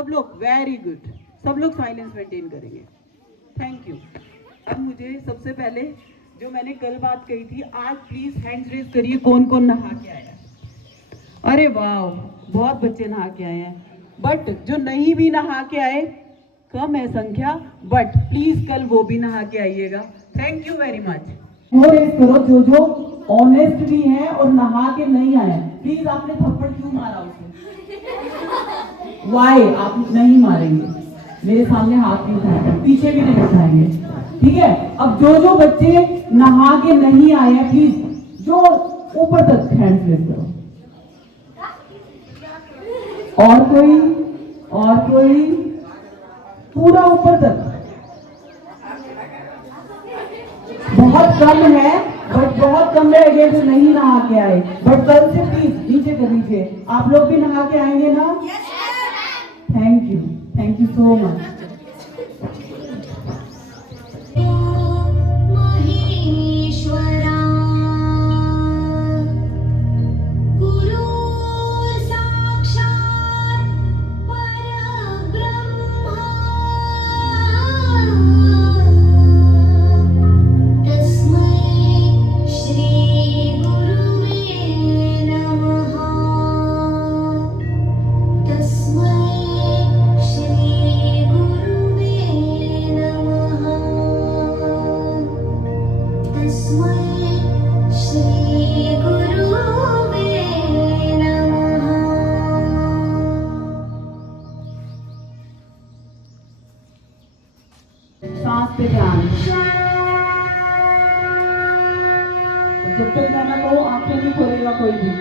सब लोग very good, सब लोग साइलेंस मेंटेन करेंगे। Thank you. अब मुझे सबसे पहले जो मैंने कल बात कही थी, आज प्लीज हैंड्स रेज करिए कौन कौन नहा के आया। अरे वाह, बहुत बच्चे नहा के आए हैं, बट जो नहीं भी नहा के आए कम है संख्या, बट प्लीज कल वो भी नहा के आइएगा। Thank you very much. और रेस करो जो ऑनेस्ट भी है और नहा के नहीं आए। प्लीज आपने थप्पड़ क्यों मारा उसे? वाई आप नहीं मारेंगे, मेरे सामने हाथ नहीं उठाएंगे, पीछे भी नहीं उठाएंगे, ठीक है। अब जो बच्चे नहा के नहीं आए हैं, प्लीज जो ऊपर तक हैंड रेज करो। और कोई पूरा ऊपर तक। बहुत कम है, बट बहुत कम रह गए जो नहीं नहा के आए, बट कल से प्लीज नीचे कर लीजिए। आप लोग भी नहा के आएंगे ना? Thank you so much. सांस पे ध्यान। जब तक मैं ना कहूं आंखें नहीं खोलेगा कोई भी।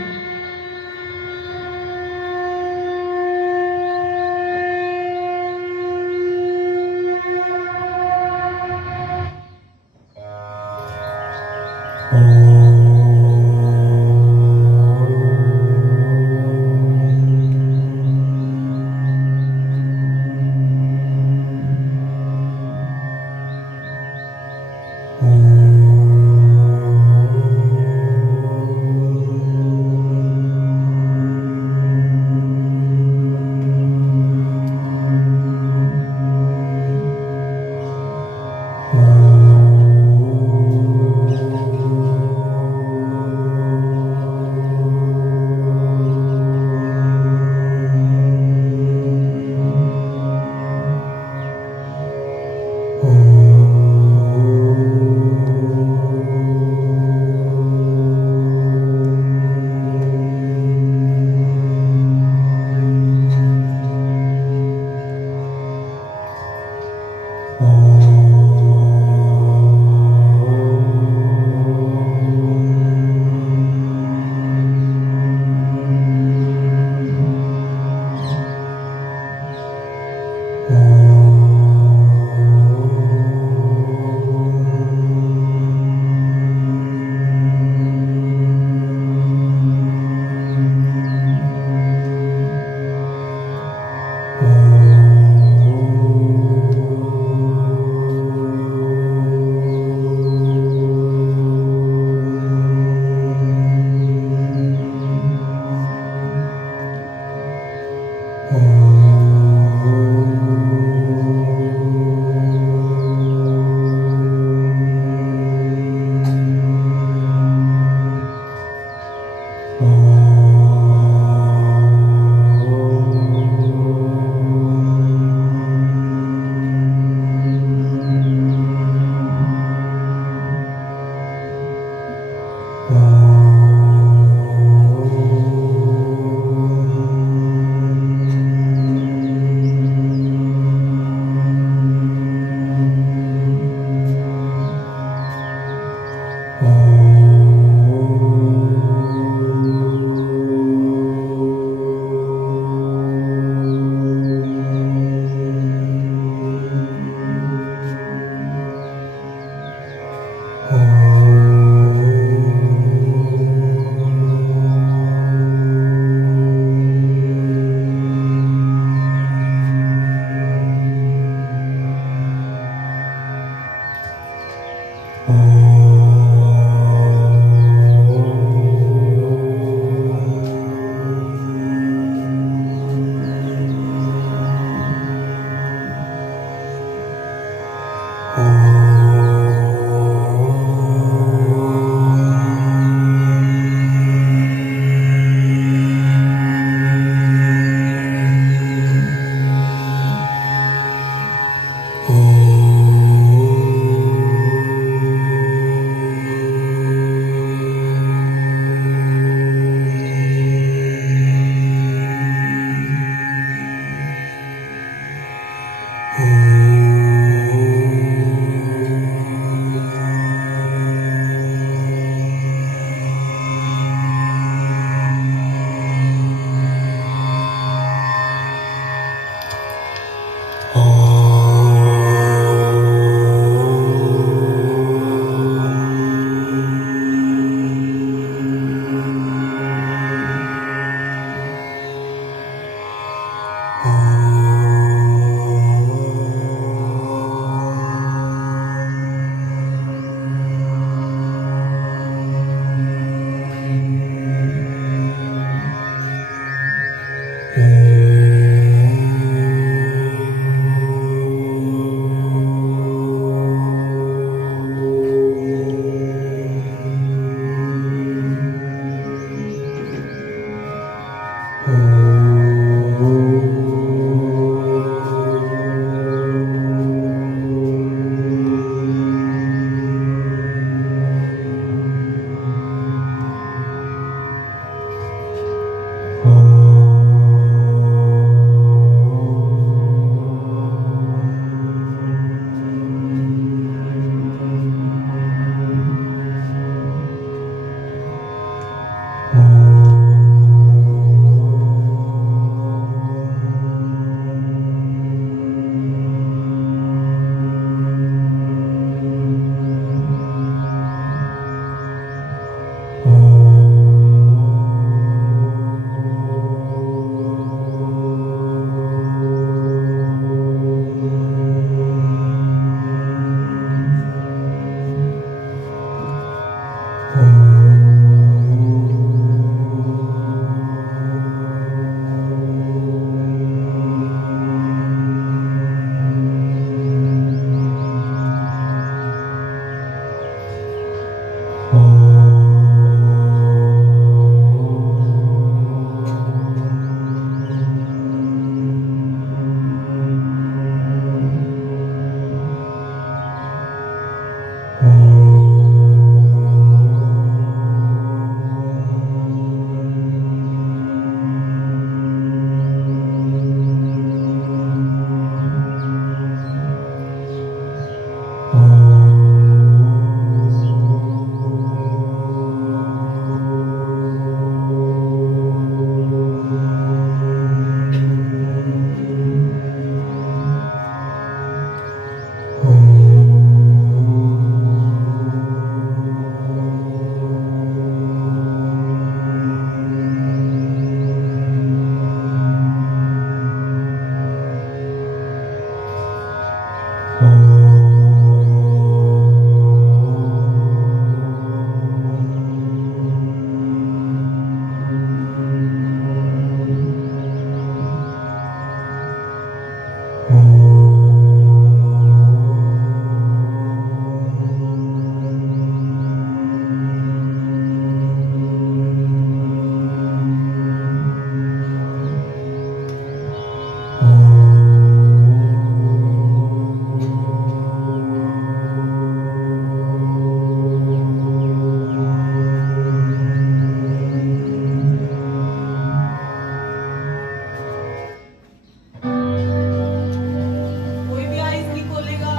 कोई भी आइज नहीं खोलेगा,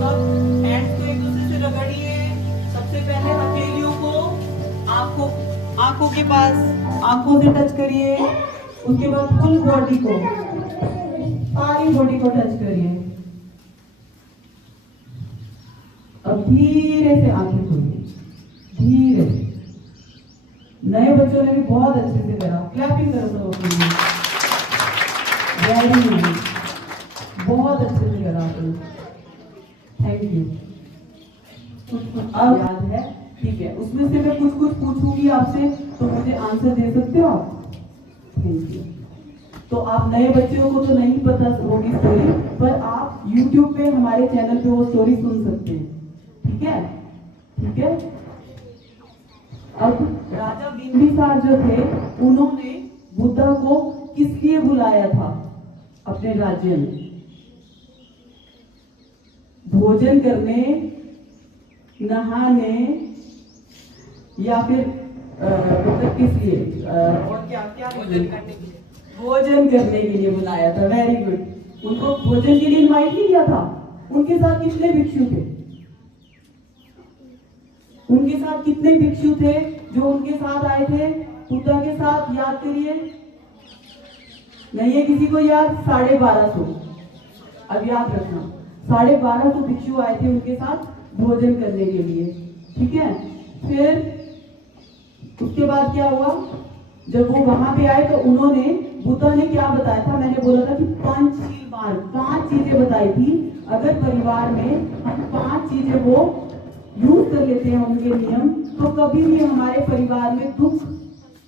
सब हैंड्स को एक दूसरे से रगड़िए। सबसे पहले हथेलियों को आंखों आंखों के पास आंखों से टच करिए। उसके बाद फुल बॉडी को, सारी बॉडी को टच करिए। अब धीरे से आंखें खोलिए, धीरे से। नए बच्चों ने भी बहुत अच्छे से करा, क्लैपिंग करो सब अपने लिए। वेरी नाइस, बहुत अच्छे से करा आपने, थैंक यू। अब याद है, ठीक है। उसमें से मैं कुछ कुछ पूछूंगी आपसे, तो मुझे आंसर दे सकते हो आप? Thank you. तो आप नए बच्चों को तो नहीं पता होगी स्टोरी, पर आप YouTube पे हमारे चैनल पे वो स्टोरी सुन सकते हैं, ठीक है? ठीक है। अब राजा बिंबिसार जो थे, उन्होंने बुद्धा को किस लिए बुलाया था अपने राज्य में? भोजन करने, नहाने, या फिर मतलब किस लिए और क्या क्या भोजन करने के लिए? भोजन करने के लिए बुलाया था। Very good. उनको भोजन के लिए इनवाइट नहीं किया था। उनके साथ कितने भिक्षु थे? उनके साथ कितने भिक्षु थे जो उनके साथ आए थे बुद्धा के साथ? याद करिए। नहीं है किसी को याद? 1250। अब याद रखना, 1250 भिक्षु आए थे उनके साथ भोजन करने के लिए, ठीक है? फिर उसके बाद क्या हुआ? जब वो वहां पे आए तो उन्होंने, बुद्धा ने क्या बताया था? मैंने बोला था कि पंचशील मार्ग, 5 चीजें बताई थी। अगर परिवार में हम 5 चीजें वो यूज कर लेते हैं, उनके नियम, तो कभी भी हमारे परिवार में दुख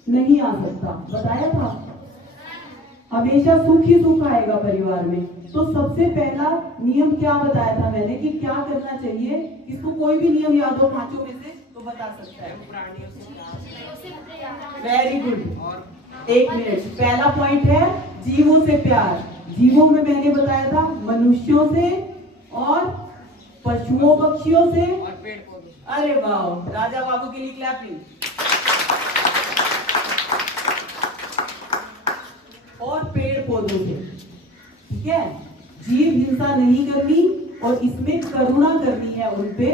नहीं आ सकता। बताया था, हमेशा सुख ही सुख आएगा परिवार में। तो सबसे पहला नियम क्या बताया था मैंने कि क्या करना चाहिए? किसको कोई भी नियम याद हो 5 में से तो बता सकता है। प्राणियों से वेरी गुड। 1 मिनट। पहला पॉइंट है जीवों से प्यार। जीवों में मैंने बताया था मनुष्यों से और पशुओं पक्षियों से और पेड़ पौधों। अरे वाह, राजा बाबू के लिए क्लैपिंग। और पेड़ पौधों से, ठीक है? जीव हिंसा नहीं करनी और इसमें करुणा करनी है उनपे।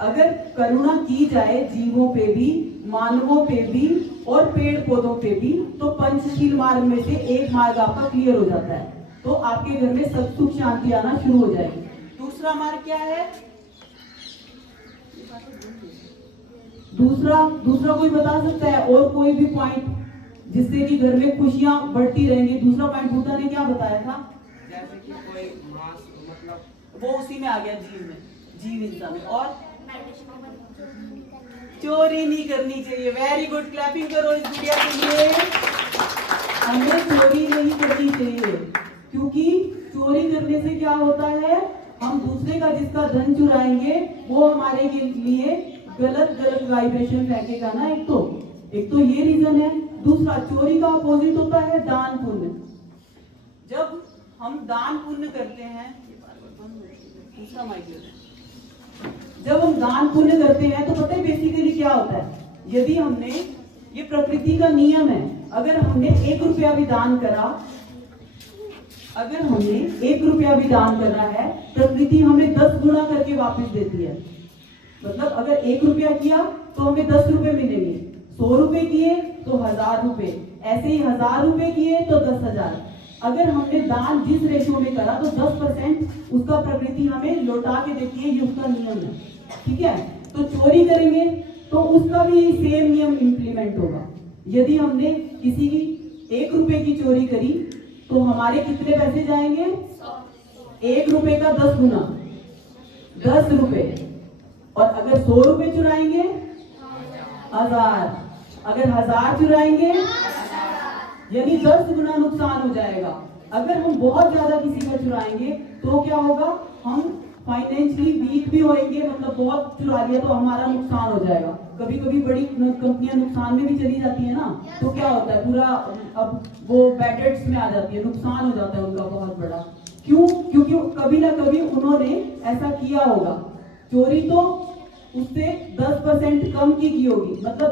अगर करुणा की जाए जीवों पे भी, मानवों पे भी और पेड़ पौधों पे भी, तो पंचशील मार्ग में से एक मार्ग आपका क्लियर हो जाता है। तो आपके घर में सब सुख शांति आना शुरू हो जाएगी। दूसरा मार्ग क्या है? दूसरा कोई बता सकता है? और कोई भी पॉइंट जिससे कि घर में खुशियां बढ़ती रहेंगी? दूसरा पॉइंट बुद्धा ने क्या बताया था? जैसे कि कोई मांस, मतलब वो उसी में आ गया, जीव में, जीव हिंसा में। और चोरी नहीं करनी चाहिए। वेरी गुड, क्लैपिंग करो इस गुड़िया के लिए। हमें चोरी नहीं करनी चाहिए, क्योंकि चोरी करने से क्या होता है? हम दूसरे का जिसका धन चुराएंगे वो हमारे लिए गलत वाइब्रेशन फेंकेगा ना। एक तो ये रीजन है। दूसरा, चोरी का अपोजिट होता है दान पुण्य। जब हम दान पुण्य करते हैं, दूसरा माइक, जब हम दान पुण्य करते हैं तो पता है बेसिकली क्या होता है? यदि हमने, ये प्रकृति का नियम है, अगर हमने 1 रुपया भी दान करा, अगर हमने 1 रुपया भी दान करा है, प्रकृति हमें 10 गुना करके वापस देती है। मतलब अगर 1 रुपया किया तो हमें 10 रुपए मिलेंगे, 100 रुपए किए तो 1000 रुपए, ऐसे ही 1000 रुपए किए तो 10,000। अगर हमने दान जिस रेशो में करा तो 10% उसका प्रकृति हमें लौटा के देती है। ये उसका नियम है, ठीक है? तो चोरी करेंगे तो उसका भी सेम नियम इंप्लीमेंट होगा। यदि हमने किसी की 1 रुपए की चोरी करी तो हमारे कितने पैसे जाएंगे? 1 रुपए का 10 गुना, 10 रुपए। और अगर 100 रुपए चुराएंगे 1000, अगर 1000 चुराएंगे यानी 10 गुना नुकसान हो जाएगा। अगर हम बहुत ज्यादा किसी का चुराएंगे तो क्या होगा, हम फाइनेंशियली वीक भी होएंगे, मतलब बहुत चुरा लिया तो हमारा नुकसान हो जाएगा। कभी कभी बड़ी कंपनियां नुकसान में भी चली जाती है ना, तो क्या होता है पूरा अब वो बैड डेट्स में आ जाती है, नुकसान हो जाता है उनका बहुत बड़ा। क्यों? क्योंकि कभी ना कभी उन्होंने ऐसा किया होगा। चोरी तो उससे 10% कम की होगी, मतलब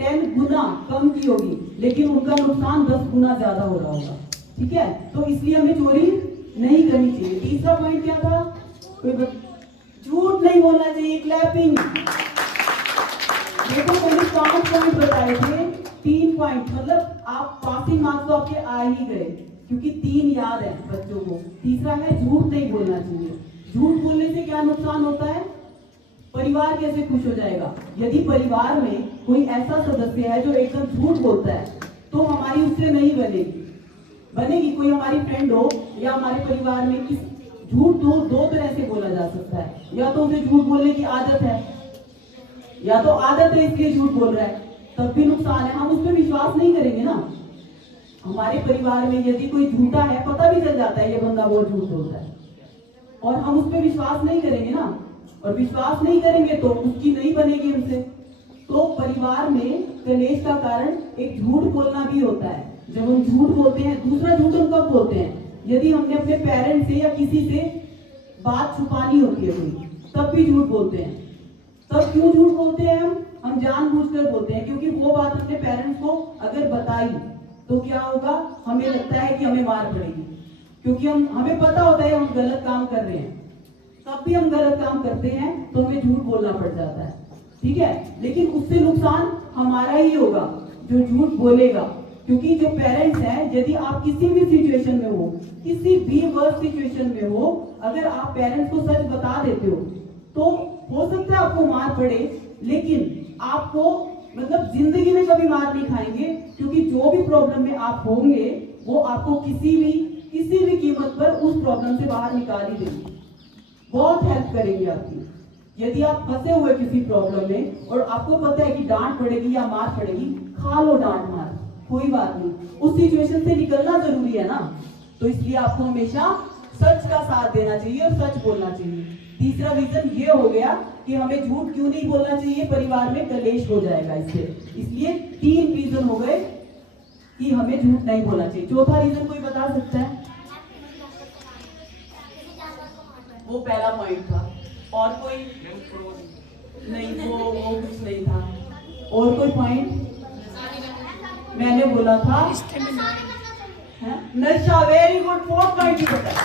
10 गुना कम की होगी, लेकिन उनका नुकसान 10 गुना ज्यादा हो रहा होगा। ठीक है, तो इसलिए हमें चोरी नहीं करनी चाहिए। तीसरा पॉइंट क्या था? झूठ नहीं बोलना चाहिए। क्लैपिंग। देखो मैंने 5 पॉइंट बताए थे, 3 पॉइंट, मतलब आप पासिंग मार्क्स तो आपके आ ही गए क्योंकि 3 याद है बच्चों को। तीसरा है झूठ नहीं बोलना चाहिए। झूठ बोलने से क्या नुकसान होता है? परिवार कैसे खुश हो जाएगा? यदि परिवार में कोई ऐसा सदस्य है जो एकदम झूठ बोलता है तो हमारी उससे नहीं बनेगी। कोई हमारी फ्रेंड हो या हमारे परिवार में किस झूठ दो तरह से बोला जा सकता है। या तो उसे झूठ बोलने की आदत है, या तो आदत है इसलिए झूठ बोल रहा है, तब भी नुकसान है। हम उस पर विश्वास नहीं करेंगे ना। हमारे परिवार में यदि कोई झूठा है, पता भी चल जाता है ये बंदा बहुत झूठ बोलता है, और हम उस पर विश्वास नहीं करेंगे ना, और विश्वास नहीं करेंगे तो उसकी नहीं बनेगी हमसे। तो परिवार में कलेश का कारण एक झूठ बोलना भी होता है। जब हम झूठ बोलते हैं, दूसरा झूठ हम कब बोलते हैं? यदि हमने अपने पेरेंट्स से या किसी से बात छुपानी होती है कोई, तब भी झूठ बोलते हैं। तब क्यों झूठ बोलते हैं? हम जानबूझकर बोलते हैं, क्योंकि वो बात अपने पेरेंट्स को अगर बताई तो क्या होगा, हमें लगता है कि हमें मार पड़ेगी, क्योंकि हमें पता होता है हम गलत काम कर रहे हैं। तब भी हम गलत काम करते हैं तो हमें झूठ बोलना पड़ जाता है। ठीक है, लेकिन उससे नुकसान हमारा ही होगा जो झूठ बोलेगा, क्योंकि जो पेरेंट्स हैं, यदि आप किसी भी सिचुएशन में हो, किसी भी वर्स्ट सिचुएशन में हो, अगर आप पेरेंट्स को सच बता देते हो तो हो सकता है आपको मार पड़े, लेकिन आपको मतलब जिंदगी में कभी मार नहीं खाएंगे, क्योंकि जो भी प्रॉब्लम में आप होंगे वो आपको किसी भी कीमत पर उस प्रॉब्लम से बाहर निकाल ही देंगे, बहुत हेल्प करेंगे आपकी। यदि आप फंसे हुए किसी प्रॉब्लम में और आपको पता है कि डांट पड़ेगी या मार पड़ेगी, खा लो डांट मार, कोई बात नहीं, उस सिचुएशन से निकलना जरूरी है ना। तो इसलिए आपको हमेशा सच का साथ देना चाहिए और सच बोलना चाहिए। तीसरा रीजन ये हो गया कि हमें झूठ क्यों नहीं बोलना चाहिए, परिवार में कलेश हो जाएगा इससे। इसलिए 3 रीजन हो गए कि हमें झूठ नहीं बोलना चाहिए। चौथा रीजन कोई बता सकता है? वो पहला पॉइंट था। और कोई नहीं, वो कुछ नहीं था। और कोई पॉइंट मैंने बोला था? नशा। Very good. 4th पॉइंट ही बताया।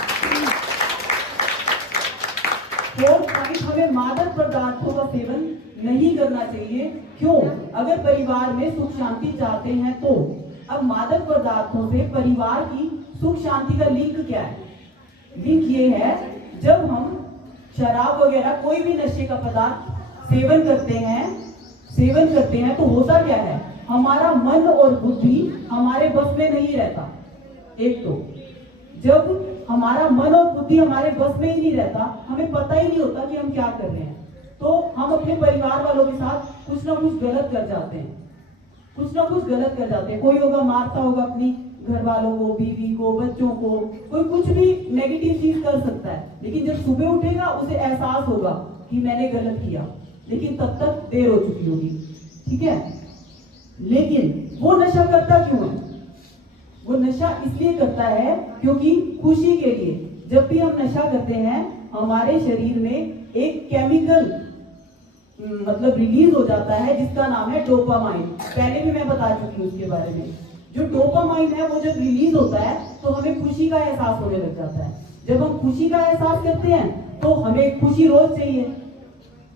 4th पॉइंट, हमें मादक पदार्थों का सेवन नहीं करना चाहिए। क्यों? अगर परिवार में सुख शांति चाहते हैं तो। अब मादक पदार्थों से परिवार की सुख शांति का लिंक क्या है? लिंक ये है, जब हम शराब वगैरह कोई भी नशे का पदार्थ सेवन करते हैं तो होता क्या है, हमारा मन और बुद्धि हमारे बस में नहीं रहता। एक तो जब हमारा मन और बुद्धि हमारे बस में ही नहीं रहता, हमें पता ही नहीं होता कि हम क्या कर रहे हैं, तो हम अपने परिवार वालों के साथ कुछ ना कुछ गलत कर जाते हैं। कोई होगा मारता होगा अपनी घर वालों को, बीवी को, बच्चों को, कोई कुछ भी नेगेटिव चीज कर सकता है। लेकिन जब सुबह उठेगा उसे एहसास होगा कि मैंने गलत किया, लेकिन तब तक देर हो चुकी होगी। ठीक है, लेकिन वो नशा करता क्यों है? वो नशा इसलिए करता है क्योंकि खुशी के लिए। जब भी हम नशा करते हैं, हमारे शरीर में एक केमिकल मतलब रिलीज हो जाता है जिसका नाम है डोपामाइन। पहले भी मैं बता चुकी हूँ उसके बारे में। जो डोपामाइन है वो जब रिलीज होता है तो हमें खुशी का एहसास होने लग जाता है। जब हम खुशी का एहसास करते हैं तो हमें खुशी रोज चाहिए।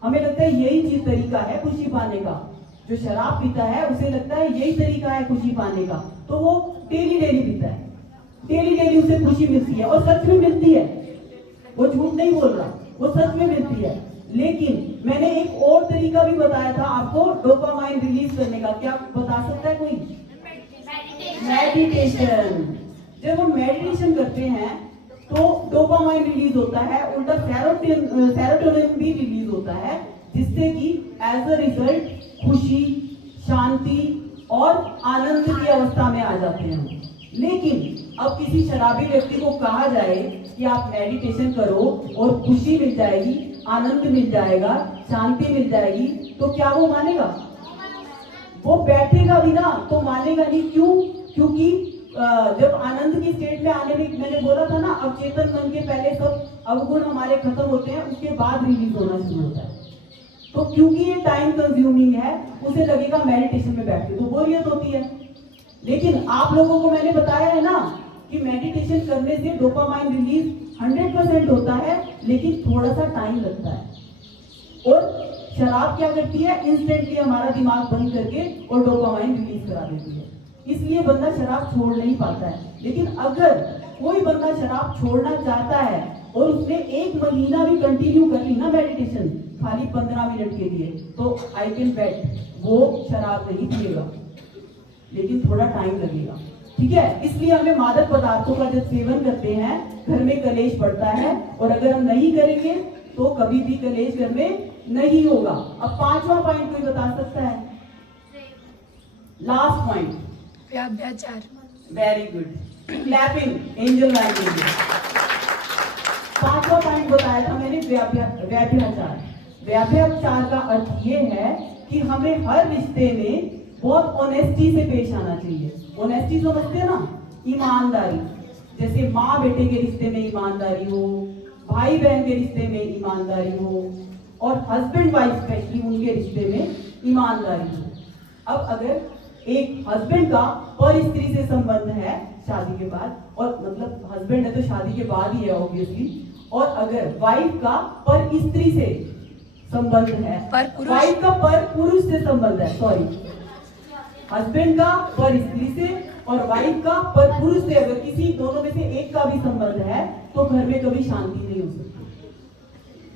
हमें लगता है यही चीज तरीका है खुशी पाने का। जो शराब पीता है उसे लगता है यही तरीका है खुशी पाने का, तो वो डेली पीता है, डेली उसे खुशी मिलती है, और सच में मिलती है। वो झूठ नहीं बोल रहा, वो सच में मिलती है। लेकिन मैंने एक और तरीका भी बताया था आपको डोपामाइन रिलीज करने का। क्या बता सकता है कोई? मेडिटेशन। जब हम मेडिटेशन करते हैं तो डोपामाइन रिलीज होता है, उल्टा सेरोटोनिन भी रिलीज होता है, जिससे कि एज अ रिजल्ट खुशी, शांति और आनंद की अवस्था में आ जाते हैं। लेकिन अब किसी शराबी व्यक्ति को कहा जाए कि आप मेडिटेशन करो और खुशी मिल जाएगी, आनंद मिल जाएगा, शांति मिल जाएगी, तो क्या वो मानेगा? वो बैठेगा भी ना तो मानेगा नहीं। क्यों? क्योंकि जब आनंद की स्टेट में आने में, मैंने बोला था ना, अवचेतन मन के पहले सब अवगुण हमारे खत्म होते हैं, उसके बाद रिलीज होना शुरू होता है। तो क्योंकि ये टाइम कंज्यूमिंग है, उसे लगेगा मेडिटेशन में बैठे तो बोरियत होती है। लेकिन आप लोगों को मैंने बताया है ना कि मेडिटेशन करने से डोपामाइन रिलीज 100% होता है, लेकिन थोड़ा सा टाइम लगता है। और शराब क्या करती है? इंस्टेंटली हमारा दिमाग बंद करके और डोपामाइन रिलीज करा देती है। इसलिए बंदा शराब छोड़ नहीं पाता है। लेकिन अगर कोई बंदा शराब छोड़ना चाहता है और उसने 1 महीना भी कंटिन्यू कर ली ना मेडिटेशन, खाली 15 मिनट के लिए, तो आई कैन बेट वो शराब नहीं पिएगा, लेकिन थोड़ा टाइम लगेगा। ठीक है? इसलिए हमें मादक पदार्थों का जब सेवन करते हैं, घर में कलेश पड़ता है, और अगर हम नहीं करेंगे तो कभी भी कलेश घर में नहीं होगा। अब 5वां पॉइंट कोई बता सकता है? लास्ट पॉइंट, व्याभ्याचार। Very good, clapping, angel language. 5वां पॉइंट बताया था मैंने, व्याभ्याचार। व्याभ्याचार का अर्थ ये है कि हमें हर रिश्ते में बहुत ऑनेस्टी से पेश आना चाहिए। ऑनेस्टी समझते हैं ना? ईमानदारी। जैसे माँ बेटे के रिश्ते में ईमानदारी हो, भाई बहन के रिश्ते में ईमानदारी हो, और हस्बैंड वाइफ स्पेशली उनके रिश्ते में ईमानदारी हो। अब अगर एक हस्बैंड का पर स्त्री से संबंध है शादी के बाद, और मतलब हस्बैंड है तो शादी के बाद ही है ऑब्वियसली, और अगर वाइफ का पर स्त्री से संबंध है, वाइफ का पर पुरुष से संबंध है, सॉरी, हस्बैंड का पर स्त्री से और वाइफ का पर पुरुष से अगर किसी दोनों में से एक का भी संबंध है, तो घर में कभी शांति नहीं हो सकती।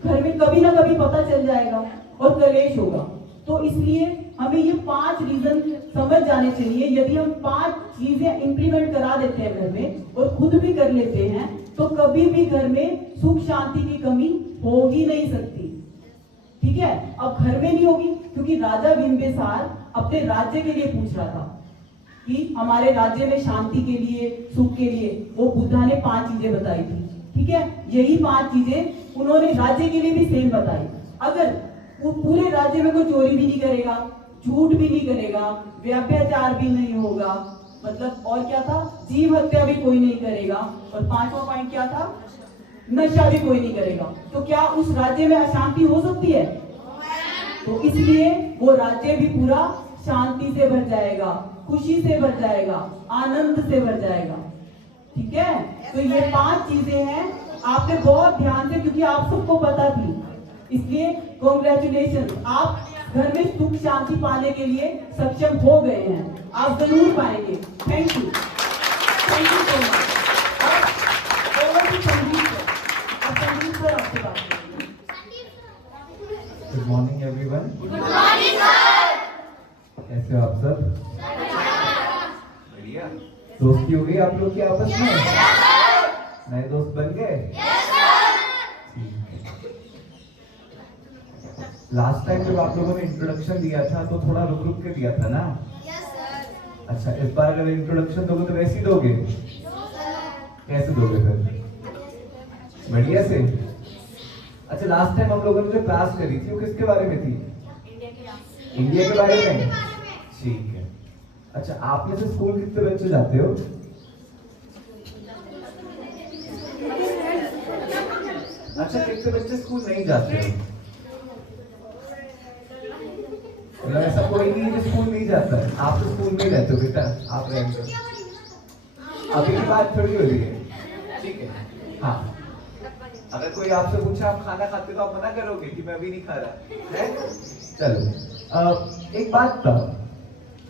घर में कभी ना कभी पता चल जाएगा और कलेश होगा। तो इसलिए हमें ये 5 रीजन समझ जाने चाहिए। यदि हम 5 चीजें इंप्लीमेंट करा देते हैं घर में और खुद भी कर लेते हैं, तो कभी भी घर में सुख शांति की कमी हो ही नहीं सकती। ठीक है? अब घर में नहीं होगी क्योंकि राजा बिंबिसार अपने राज्य के लिए पूछ रहा था कि हमारे राज्य में शांति के लिए, सुख के लिए, वो बुद्धा ने 5 चीजें बताई थी। ठीक है? यही 5 चीजें उन्होंने राज्य के लिए भी सेम बताई। अगर वो पूरे राज्य में कोई चोरी भी नहीं करेगा, झूठ भी नहीं करेगा, व्याभ्याचार भी नहीं होगा, मतलब और क्या था, जीव हत्या भी कोई नहीं करेगा, और 5वां पॉइंट क्या था, नशा भी कोई नहीं करेगा, तो क्या उस राज्य में अशांति हो सकती है? तो इसलिए वो राज्य भी पूरा शांति से भर जाएगा, खुशी से भर जाएगा, आनंद से भर जाएगा। ठीक है? तो ये 5 चीजें हैं, आपने बहुत ध्यान से, क्योंकि आप सबको पता थी, इसलिए कॉन्ग्रेचुलेशन, आप घर में सुख शांति पाने के लिए सक्षम हो गए हैं। आप जरूर पाएंगे। Thank you, thank you so much. Sandeep sir आपसे बात करेंगे। Good morning everyone. Good morning sir. कैसे हो आप सब? बढ़िया। दोस्ती हो गई आप लोग की आपस में? नए दोस्त बन गए? लास्ट टाइम जब आप लोगों ने इंट्रोडक्शन दिया था तो थोड़ा रुक रुक के दिया था ना? Yes sir. अच्छा, इस बार अगर इंट्रोडक्शन दोगे तो वैसे ही दोगे? कैसे दोगे फिर? बढ़िया से? अच्छा, लास्ट टाइम हम लोगों ने जो क्लास करी थी वो किसके बारे में थी? इंडिया के बारे में। ठीक है। अच्छा, आप में से स्कूल कितने बच्चे जाते हो? अच्छा, कितने बच्चे स्कूल नहीं जाते हो? मतलब ऐसा कोई नहीं जो स्कूल नहीं जाता है। आप तो स्कूल में ही रहते हो बेटा, आप रहते हो। अभी की बात थोड़ी हो रही है। ठीक है? हाँ, अगर कोई आपसे पूछा आप खाना खाते हो तो आप मना करोगे कि मैं अभी नहीं खा रहा है? चलो, एक बात बताओ,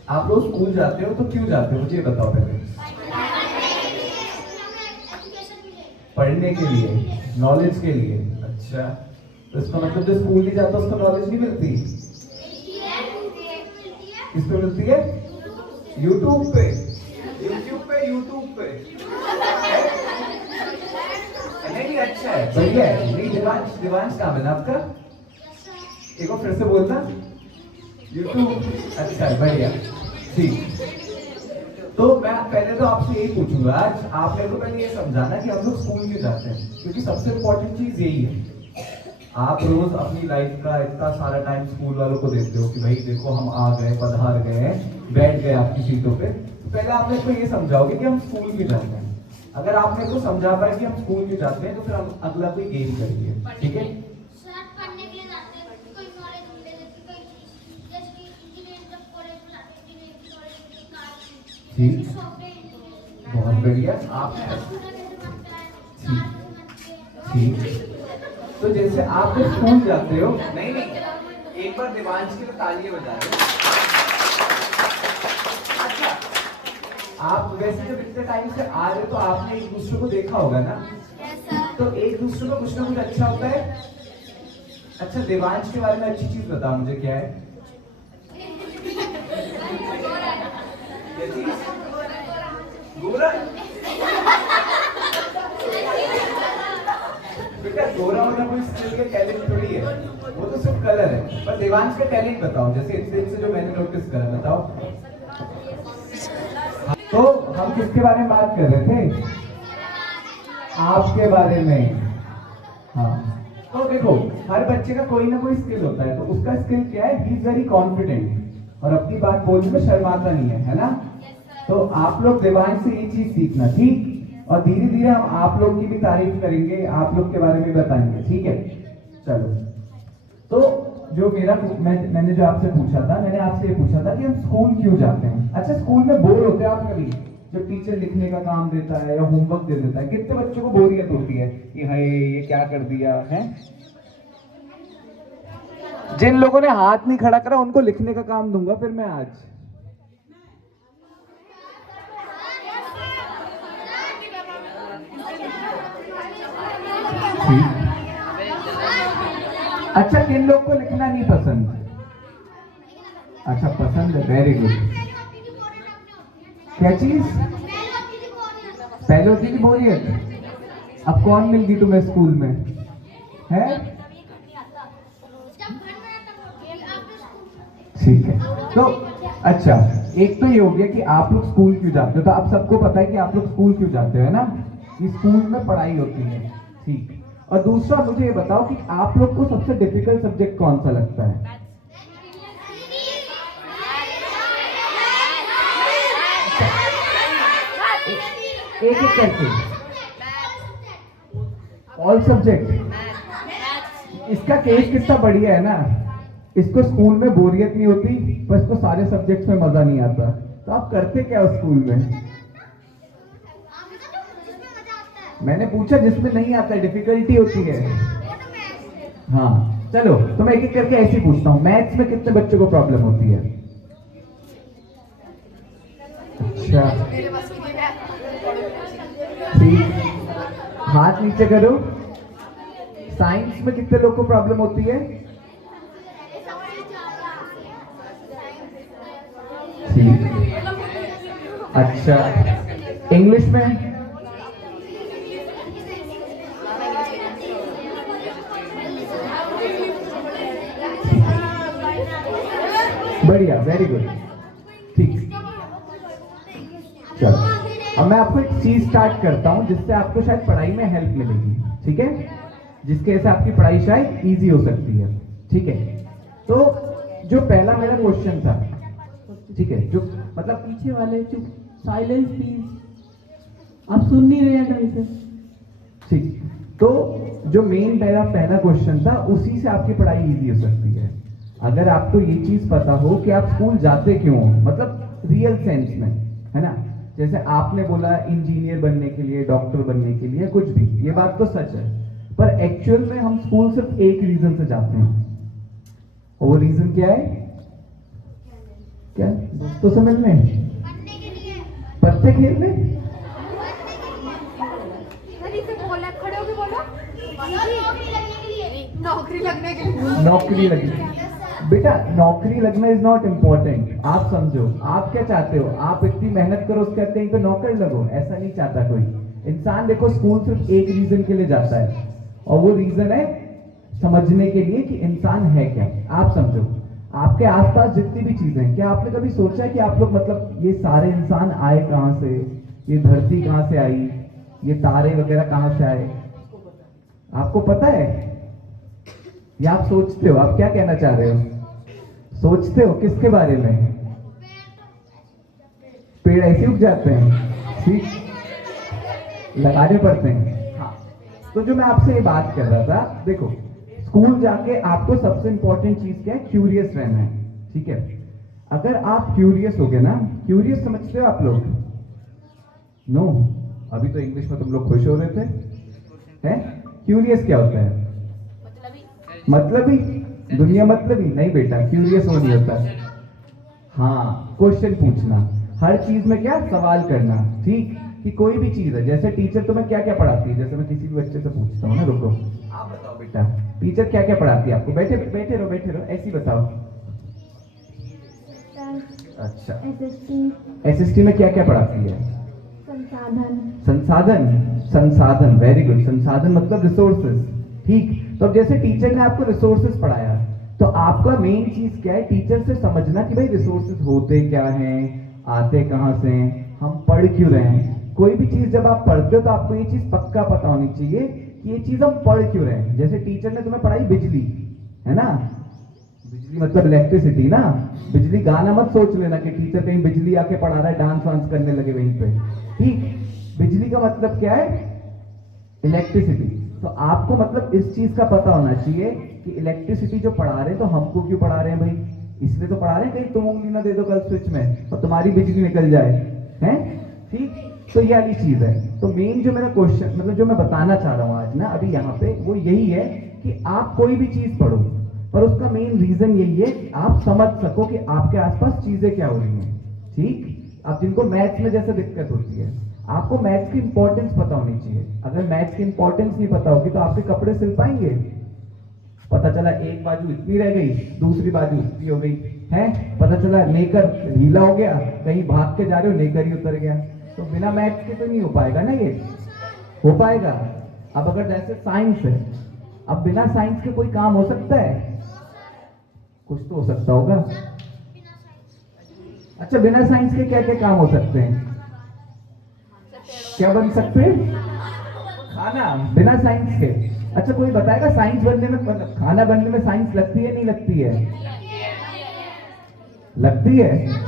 आप लोग स्कूल जाते हो तो क्यों जाते हो, मुझे बताओ पहले। पढ़ने के लिए, नॉलेज के लिए। अच्छा, तो इसका मतलब जो स्कूल नहीं जाता उसको नॉलेज नहीं मिलती? किस पे मिलती है? यूट्यूब पे। यूट्यूब पे नहीं, अच्छा है, बढ़िया है। नहीं, दिवांश काम है ना आपका? एक बार फिर से बोलना। यूट्यूब, अच्छा बढ़िया, ठीक। तो मैं पहले तो आपसे यही पूछूंगा, आज आप मेरे को पहले ये समझाना कि हम लोग स्कूल क्यों जाते हैं, क्योंकि सबसे इम्पोर्टेंट चीज यही है। आप रोज अपनी लाइफ का इतना सारा टाइम स्कूल वालों को देते हो कि भाई देखो हम आ गए, पधार गए हैं, बैठ गए आपकी सीटों पे। पहले आप मेरे को ये समझाओगे कि हम स्कूल क्यों जाते हैं। अगर आप मेरे को समझा पाए कि हम स्कूल क्यों जाते हैं तो फिर हम अगला कोई गेम करेंगे, ठीक है? पढ़ने के लिए जाते हैं, कोई नॉलेज मिले, कोई जैसे कि इंजीनियरिंग जब कॉलेज में जाते हैं, इंजीनियरिंग की नॉलेज मिलती है, कार ठीक। की सॉफ्टवेयर इंजीनियरिंग, बहुत बढ़िया। आप ठीक। तो जैसे आप जब स्कूल जाते हो, नहीं नहीं, एक बार देवांश के लिए तालियां बजा रहे हो। अच्छा, आप वैसे जब इतने टाइम से आ रहे हो तो आपने एक दूसरे को देखा होगा ना? तो एक दूसरे को कुछ ना कुछ अच्छा होता है। अच्छा, देवांश के बारे में अच्छी चीज बताओ मुझे, क्या है? क्या चीज? गोरा? बेटा गोरा होना कोई स्किल के टैलेंट थोड़ी है, वो तो सिर्फ कलर है। पर देवांश का टैलेंट बताओ, जैसे इस दिन से जो मैंने नोटिस करा, बताओ। तो हम किसके बारे में बात कर रहे थे? आपके बारे में। हाँ, तो देखो हर बच्चे का कोई ना कोई स्किल होता है, तो उसका स्किल क्या है? ही इज वेरी कॉन्फिडेंट और अपनी बात बोलने में शर्माता नहीं है ना? तो आप लोग देवांश से ये चीज सीखना, ठीक? और धीरे धीरे हम आप लोग की भी तारीफ करेंगे, आप लोग के बारे में बताएंगे, ठीक है? चलो, तो जो मैंने जो आपसे पूछा था, मैंने आपसे ये पूछा था कि हम स्कूल क्यों जाते हैं। अच्छा, स्कूल में बोर होते हैं आप कभी? जब टीचर लिखने का काम देता है या होमवर्क दे देता है, कितने बच्चों को बोरियत होती है कि हाय ये क्या कर दिया है? जिन लोगों ने हाथ नहीं खड़ा करा उनको लिखने का काम दूंगा फिर मैं आज। अच्छा, किन लोग को लिखना नहीं पसंद? अच्छा, पसंद है, वेरी गुड। क्या चीज? पहले होती थी बोरियत। अब कौन मिल गई तुम्हें स्कूल में? है? ठीक है। तो अच्छा, एक तो ये हो गया कि आप लोग स्कूल क्यों जाते हो, तो आप सबको पता है कि आप लोग स्कूल क्यों जाते हो, है ना? कि स्कूल में पढ़ाई होती है, ठीक। और दूसरा मुझे ये बताओ कि आप लोग को सबसे डिफिकल्ट सब्जेक्ट कौन सा लगता है? एक एक करके ऑल सब्जेक्ट। इसका केस कितना बढ़िया है ना, इसको स्कूल में बोरियत नहीं होती, पर इसको सारे सब्जेक्ट्स में मजा नहीं आता। तो आप करते क्या हो स्कूल में? मैंने पूछा जिसमें नहीं आता, डिफिकल्टी होती है। हाँ चलो, तो मैं एक एक करके ऐसे पूछता हूँ। मैथ्स में कितने बच्चों को प्रॉब्लम होती है? अच्छा ठीक, हाथ नीचे करो। साइंस में कितने लोग को प्रॉब्लम होती है? ठीक, अच्छा। इंग्लिश में? बढ़िया, वेरी गुड, ठीक। चलो, अब मैं आपको एक चीज स्टार्ट करता हूं जिससे आपको शायद पढ़ाई में हेल्प मिलेगी, ठीक है? जिसके वजह से आपकी पढ़ाई शायद इजी हो सकती है, ठीक है? तो जो पहला मेरा क्वेश्चन था, ठीक है, जो मतलब पीछे वाले चुप, साइलेंस प्लीज, आप सुन नहीं रहे हैं ढंग से, ठीक। तो जो मेन मेरा पहला क्वेश्चन था, उसी से आपकी पढ़ाई इजी हो सकती है। अगर आपको ये चीज पता हो कि आप स्कूल जाते क्यों हो, मतलब रियल सेंस में, है ना? जैसे आपने बोला इंजीनियर बनने के लिए, डॉक्टर बनने के लिए, कुछ भी, ये बात तो सच है। पर एक्चुअल में हम स्कूल सिर्फ एक रीजन से जाते हैं, और वो रीजन क्या है? क्या? दोस्तों से मिलने, पत्ते खेलने? नौकरी लगने के लिए। नौकरी लगने? बेटा नौकरी लगना इज नॉट इम्पोर्टेंट। आप समझो, आप क्या चाहते हो? आप इतनी मेहनत करो, उसके बाद कहीं पे नौकर लगो, ऐसा नहीं चाहता कोई इंसान। देखो, स्कूल सिर्फ एक रीजन के लिए जाता है, और वो रीजन है समझने के लिए कि इंसान है क्या। आप समझो, आपके आसपास जितनी भी चीजें हैं, क्या आपने कभी सोचा है कि आप लोग मतलब ये सारे इंसान आए कहाँ से, ये धरती कहाँ से आई, ये तारे वगैरह कहाँ से आए? आपको पता है या आप सोचते हो? आप क्या कहना चाह रहे हो? सोचते हो किसके बारे में? पेड़ ऐसे उग जाते हैं, ठीक, लगाने पड़ते हैं। हाँ, तो जो मैं आपसे ये बात कर रहा था, देखो स्कूल जाके आपको सबसे इंपॉर्टेंट चीज क्या है? क्यूरियस रहना है, ठीक है? अगर आप क्यूरियस हो गए ना, क्यूरियस समझते हो आप लोग? नो, अभी तो इंग्लिश में तुम लोग खुश हो रहे थे, हैं? क्यूरियस क्या होता है? मतलबी? दुनिया मतलबी नहीं बेटा, क्यूरियस वो नहीं होता। हाँ, क्वेश्चन पूछना, हर चीज में क्या सवाल करना, ठीक? कि कोई भी चीज है, जैसे टीचर तुम्हें क्या क्या पढ़ाती है, जैसे मैं किसी भी बच्चे से पूछता हूँ ना, रुको आप बताओ बेटा, टीचर क्या क्या पढ़ाती है आपको? बैठे बैठे रहो, ऐसे ही बताओ। अच्छा, एसएसटी में क्या क्या पढ़ाती है? संसाधन, वेरी गुड। संसाधन मतलब रिसोर्सेज, ठीक? तो अब जैसे टीचर ने आपको रिसोर्सेज पढ़ाया, तो आपका मेन चीज क्या है? टीचर से समझना कि भाई रिसोर्सेज होते क्या हैं, आते कहाँ से हैं, हम पढ़ क्यों रहे हैं। कोई भी चीज जब आप पढ़ते हो तो आपको ये चीज पक्का पता होनी चाहिए कि ये चीज हम पढ़ क्यों रहे हैं। जैसे टीचर ने तुम्हें पढ़ाई बिजली, है ना? बिजली मतलब इलेक्ट्रिसिटी ना। बिजली गाना मत सोच लेना कि टीचर कहीं बिजली आके पढ़ा रहा है, डांस वांस करने लगे वहीं पे, ठीक? बिजली का मतलब क्या है? इलेक्ट्रिसिटी। तो आपको मतलब इस चीज का पता होना चाहिए कि इलेक्ट्रिसिटी जो पढ़ा रहे हैं तो हमको क्यों पढ़ा रहे हैं भाई? इसलिए तो पढ़ा रहे हैं, कहीं तुम उंगली ना दे दो कल स्विच में और तुम्हारी बिजली निकल जाए, हैं? ठीक? तो ये वाली चीज है। तो मेन जो मेरा क्वेश्चन मतलब जो मैं बताना चाह रहा हूँ आज ना अभी यहाँ पे, वो यही है कि आप कोई भी चीज पढ़ो, पर उसका मेन रीजन यही है कि आप समझ सको कि आपके आसपास चीजें क्या हो रही हैं, ठीक? अब जिनको मैथ्स में जैसे दिक्कत होती है, आपको मैथ्स की इंपॉर्टेंस पता होनी चाहिए। अगर मैथ्स की इंपॉर्टेंस नहीं पता होगी तो आपके कपड़े सिल पाएंगे? पता चला एक बाजू इतनी रह गई, दूसरी बाजू इतनी हो गई, है? पता चला नेकर ढीला हो गया, कहीं भाग के जा रहे हो नेकर ही उतर गया। तो बिना मैथ्स के तो नहीं हो पाएगा ना, ये हो पाएगा? अब अगर जैसे साइंस है, अब बिना साइंस के कोई काम हो सकता है? कुछ तो हो सकता होगा। अच्छा, बिना साइंस के क्या क्या काम हो सकते हैं? क्या बन सकते हैं? खाना, बिना साइंस के। अच्छा, कोई बताएगा साइंस बनने में, खाना बनने में साइंस लगती है नहीं लगती है? लगती है।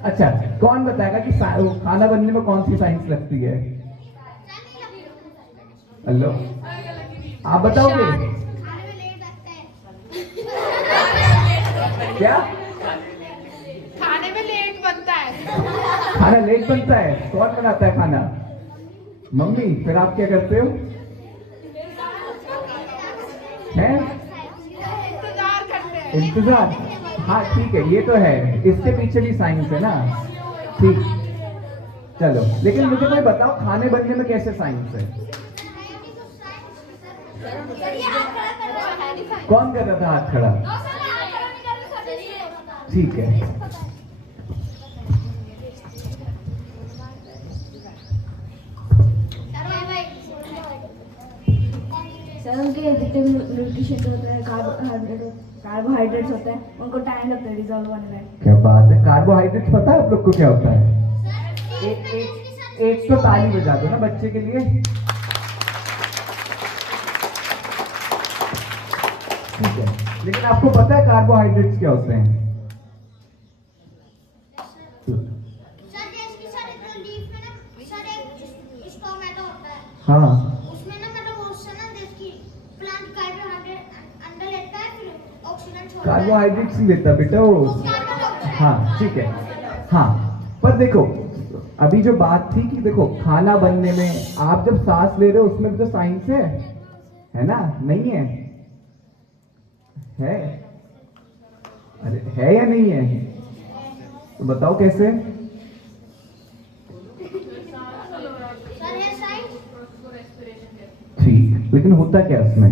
अच्छा, कौन बताएगा कि खाना बनने में कौन सी साइंस लगती है? हेलो, आप बताओगे क्या? खाने में लेट बनता है। खाना लेट बनता है? कौन बनाता है खाना? मम्मी। फिर आप क्या करते हो? हैं? इंतजार करते हैं। इंतजार। हाँ ठीक है, ये तो है, इसके पीछे भी साइंस है ना, ठीक? चलो, लेकिन मुझे कोई बताओ खाने बनने में कैसे साइंस है? कौन कर रहा था हाथ खड़ा? ठीक है, सर उनके जितने भी न्यूट्रिशन होता है, कार्बोहाइड्रेट्स होते हैं, उनको टाइम लगता है डिजॉल्व होने में। क्या बात है। कार्बोहाइड्रेट्स पता है आप लोग को क्या होता है? एक तो ताली बजा दो ना बच्चे के लिए। ठीक है, लेकिन आपको पता है कार्बोहाइड्रेट्स क्या होते हैं? हाँ, उसमें ना मतलब उससे ना देखिए प्लांट कार्बोहाइड्रेट अंदर लेता है, फिर ऑक्सीजन छोड़ता है। कार्बोहाइड्रेट्स ही लेता बेटा वो। हाँ ठीक है, हाँ। पर देखो, अभी जो बात थी कि देखो खाना बनने में आप जब सांस ले रहे हो उसमें भी तो साइंस है ना? नहीं है? है? अरे है या नहीं है? तो बताओ कैसे? ठीक, लेकिन होता क्या उसमें?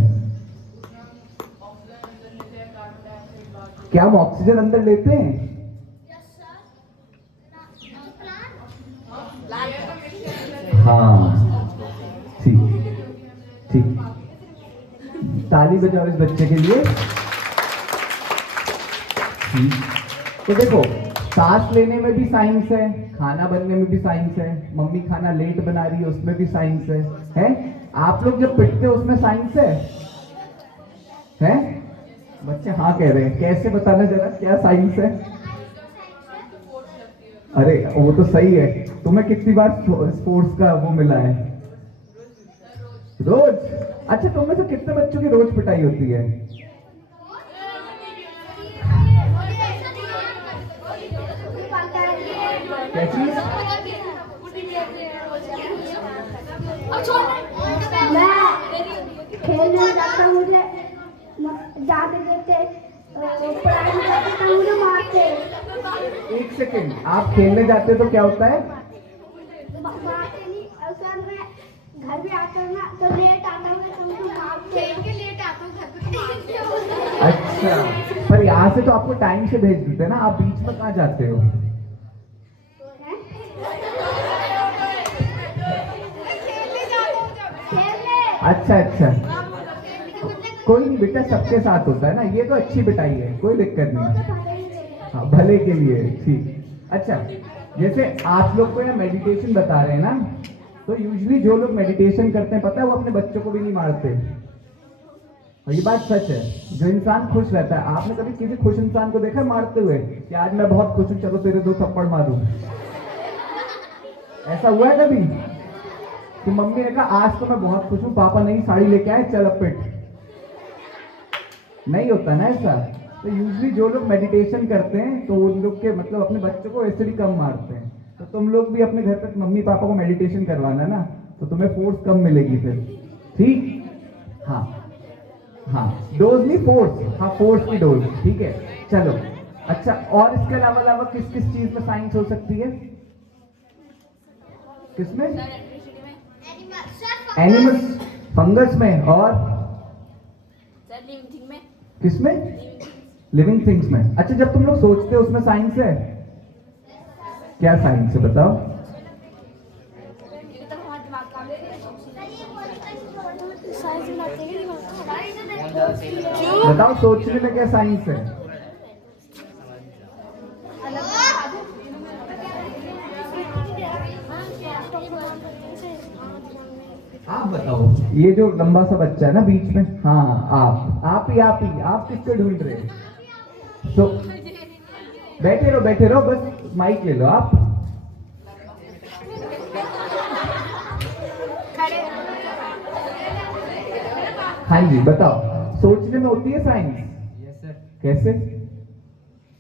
क्या हम ऑक्सीजन अंदर लेते हैं? हाँ ठीक ठीक। ताली बजाओ इस बच्चे के लिए। तो देखो, सांस लेने में भी साइंस है, खाना बनने में भी साइंस है, मम्मी खाना लेट बना रही है उसमें भी साइंस है? आप लोग जब पिटते हो उसमें साइंस है? बच्चे हाँ कह रहे हैं, कैसे बताना जरा क्या साइंस है? अरे वो तो सही है। तुम्हें कितनी बार स्पोर्ट्स का वो मिला है? रोज? अच्छा, तुम में से कितने बच्चों की रोज पिटाई होती है? क्या चीज? मैं खेलने जाता हूँ, मुझे जाते देते पढ़ाई में जाते तो मुझे मारते। एक सेकेंड, आप खेलने जाते हो तो क्या होता है? मारते नहीं, सर मैं घर भी आता हूँ ना तो लेट आता हूँ तो मुझे मारते। खेल के लेट आता हूँ घर पे तो मारते हो। अच्छा, पर यहाँ से तो आपको टाइम से भेज देते हैं ना, आप बीच में कहाँ जाते हो? खेलने जाता हूँ जब। खेलने अच्छा, कोई नहीं बेटा, सबके साथ होता है ना, ये तो अच्छी पिटाई है, कोई दिक्कत नहीं। हाँ, भले के लिए, ठीक। अच्छा, जैसे आप लोग को यहाँ मेडिटेशन बता रहे हैं ना, तो यूजुअली जो लोग मेडिटेशन करते हैं, पता है, वो अपने बच्चों को भी नहीं मारते। और ये बात सच है। जो इंसान खुश रहता है, आपने कभी किसी खुश इंसान को देखा मारते हुए कि आज मैं बहुत खुश हूँ, चलो तेरे 2 थप्पड़ मारूं? ऐसा हुआ है कभी कि मम्मी ने कहा आज तो मैं बहुत खुश हूँ, पापा नहीं साड़ी लेके आए, चल अब पिट? नहीं होता ना ऐसा। तो यूजुअली जो लोग मेडिटेशन करते हैं तो उन लोग के मतलब अपने बच्चों को ऐसे भी कम मारते हैं। तो तुम लोग भी अपने घर पे मम्मी पापा को मेडिटेशन करवाना ना, तो तुम्हें फोर्स कम मिलेगी फिर, ठीक? हाँ, डोज नहीं, फोर्स। हाँ, फोर्स की डोज, ठीक है, चलो। अच्छा, और इसके अलावा किस किस चीज में साइंस हो सकती है? किसमें? एनिमल्स, फंगस में, और किसमें? लिविंग थिंग्स में। अच्छा, जब तुम लोग सोचते हो उसमें साइंस है? क्या साइंस है बताओ? बताओ, सोचने में क्या साइंस है? आप बताओ, ये जो लंबा सा बच्चा है ना बीच में, हाँ, आप किसको ढूंढ रहे हैं? तो बैठे रहो, बस माइक ले लो आप। हाँ जी, बताओ, सोचने में होती है साइंस? Yes sir. कैसे?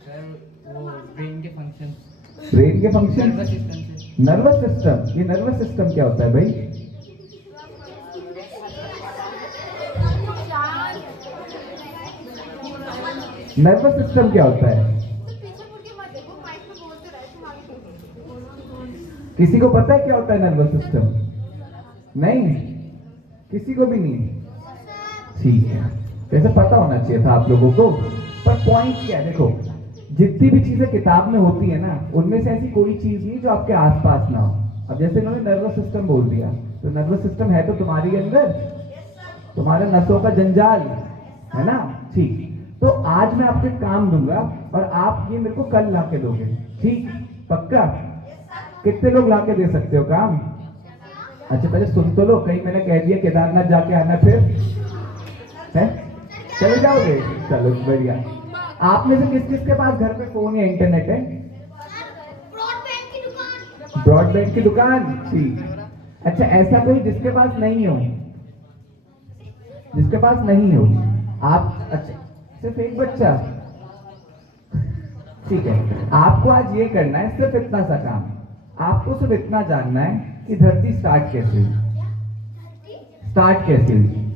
सर वो ब्रेन के फंक्शन, नर्वस सिस्टम से। Nervous system? ये नर्वस सिस्टम क्या होता है भाई? नर्वस सिस्टम क्या होता है? पीछे मुड़ के मत देखो, माइक पे बोलते रहे, तुम आगे बोलो। किसी को पता है क्या होता है नर्वस सिस्टम? नहीं, किसी को भी नहीं, ठीक है। वैसे पता होना चाहिए था आप लोगों को, पर पॉइंट क्या है, देखो, जितनी भी चीजें किताब में होती है ना, उनमें से ऐसी कोई चीज नहीं जो आपके आसपास ना हो। अब जैसे इन्होंने नर्वस सिस्टम बोल दिया, तो नर्वस सिस्टम है तो तुम्हारे अंदर, तुम्हारे नसों का जंजाल है ना, ठीक। तो आज मैं आपको एक काम दूंगा और आप ये मेरे को कल ला के दोगे, ठीक? पक्का? कितने लोग ला के दे सकते हो काम? अच्छा, पहले सुन तो लो, कहीं मैंने कह दिया केदारनाथ जाके आना फिर है? चले जाओगे? चलो बढ़िया। आप में से किस किस के पास घर पे फोन या इंटरनेट है? ब्रॉडबैंड की दुकान, ठीक। अच्छा, ऐसा कोई जिसके पास नहीं हो? जिसके पास नहीं हो आप? अच्छा, सिर्फ एक बच्चा, ठीक है। आपको आज ये करना है, सिर्फ इतना सा काम, आपको सिर्फ इतना जानना है कि धरती स्टार्ट कैसे हुई,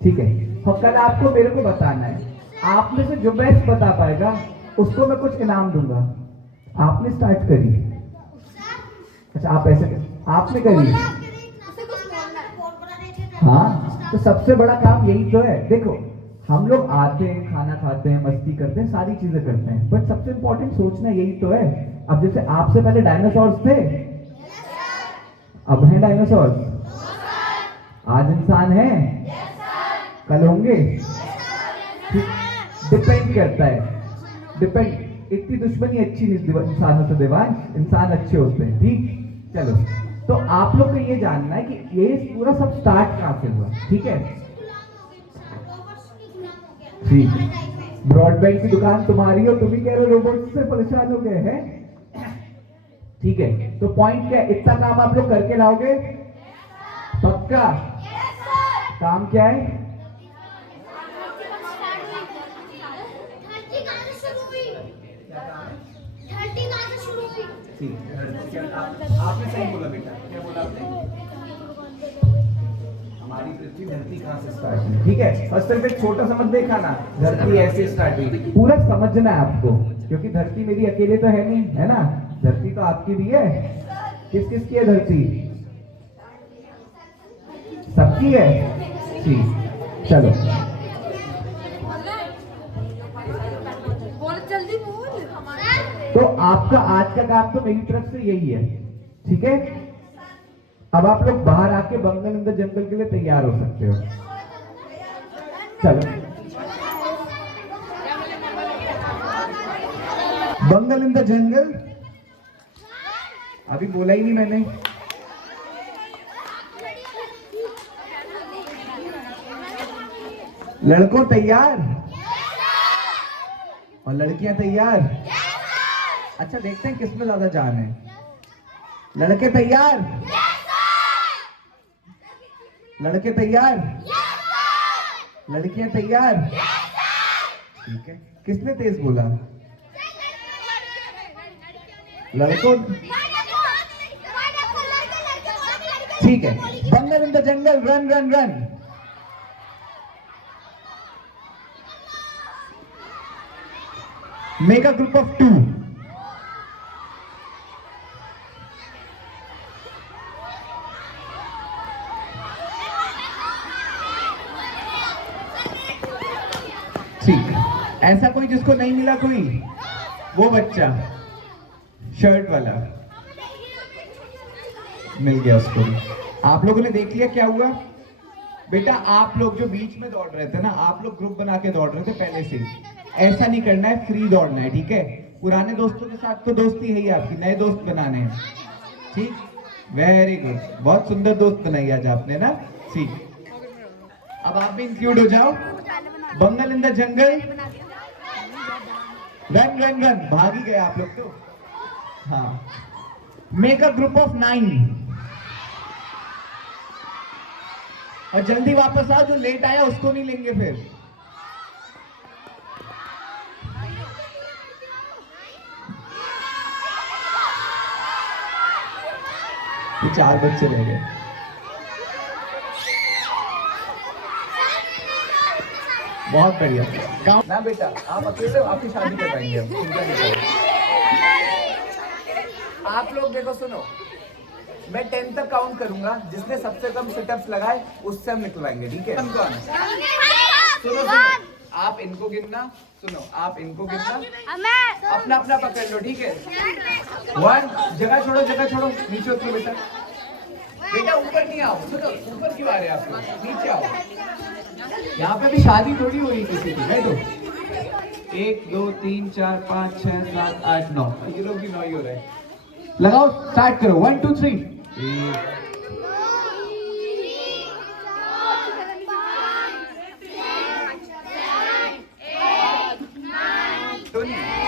ठीक है? और कल आपको मेरे को बताना है, आप में से जो बेस्ट बता पाएगा उसको मैं कुछ इनाम दूंगा। आपने स्टार्ट करी? अच्छा, आप ऐसे आपने करी? हाँ, तो सबसे बड़ा काम यही तो है। देखो, हम लोग आते हैं, खाना खाते हैं, मस्ती करते हैं, सारी चीजें करते हैं, बट सबसे इंपॉर्टेंट सोचना यही तो है। अब जैसे आपसे पहले डायनासोर्स थे, अब है डायनासोर्स? आज इंसान है? कल होंगे? डिपेंड करता है, डिपेंड। इतनी दुश्मनी अच्छी नहीं इंसानों से देवान, इंसान अच्छे होते हैं, ठीक। चलो, तो आप लोग को ये जानना है कि ये पूरा सब स्टार्ट कहाँ से हुआ, ठीक है? ठीक, ब्रॉडबैंड की दुकान तुम्हारी हो, तुम ही कह रहे हो रोबोट से परेशान हो गए हैं, ठीक है? तो पॉइंट क्या है, इतना काम आप लोग करके लाओगे? पक्का? काम क्या है? आपने सही बोला बेटा, क्या बोला आपने? हमारी पृथ्वी धरती कहाँ से स्टार्ट हुई, ठीक है? और सिर्फ एक छोटा सा मत देखा ना, धरती ऐसे स्टार्ट हुई, पूरा समझना है आपको, क्योंकि धरती मेरी अकेले तो है नहीं, है ना? धरती तो आपकी भी है। किस किस की है धरती? सबकी है, ठीक। चलो, जल्दी बोल। तो आपका आज का काम तो मेरी तरफ से यही है, ठीक है? अब आप लोग बाहर आके बंगल इन द जंगल के लिए तैयार हो सकते हो। चलो, बंगल इन द जंगल, अभी बोला ही नहीं मैंने। लड़कों तैयार और लड़कियां तैयार? अच्छा, देखते हैं किसमें ज्यादा जान है। लड़के तैयार? लड़के तैयार? लड़कियां तैयार? ठीक है, किसने तेज बोला? लड़कों? ठीक है, bungle in the jungle, run run run. Make a group of 2. ठीक, ऐसा कोई जिसको नहीं मिला कोई? वो बच्चा शर्ट वाला मिल गया उसको। आप लोगों ने देख लिया क्या हुआ? बेटा, आप लोग जो बीच में दौड़ रहे थे ना, आप लोग ग्रुप बना के दौड़ रहे थे पहले से। ऐसा नहीं करना है, फ्री दौड़ना है, ठीक है? पुराने दोस्तों के साथ तो दोस्ती है ही आपकी, नए दोस्त बनाने हैं, ठीक? वेरी गुड, बहुत सुंदर दोस्त बनाई आज आपने ना, ठीक। अब आप भी इंक्लूड हो जाओ। Bungle in the jungle, run run run, भाग ही गए आप लोग तो। हाँ, मेक अ ग्रुप ऑफ 9 और जल्दी वापस आओ, जो लेट आया उसको नहीं लेंगे फिर। ये 4 बच्चे रह गए। बहुत बढ़िया काम ना बेटा, आप अकेले आपकी शादी करवाएंगे हम, चिंता नहीं करो। आप लोग देखो, सुनो, मैं 10 तक काउंट करूंगा, जिसने सबसे कम सिटअप्स लगाए उससे हम निकलवाएंगे, ठीक है? कौन? सुनो सुनो, आप इनको गिनना, सुनो, आप इनको गिनना, अपना अपना पकड़ लो, ठीक है? 1, जगह छोड़ो, जगह छोड़ो, नीचे उतरो बेटा। बेटा ऊपर नहीं आओ, सुनो, ऊपर क्यों आ रहे हैं आप लोग? नीचे आओ, यहाँ पे भी शादी थोड़ी हो रही किसी की, है तो? 1 2 3 4 5 6 7 8 9, ये लोग भी 9 ही हो रहे हैं। लगाओ, स्टार्ट करो, 1 2 3।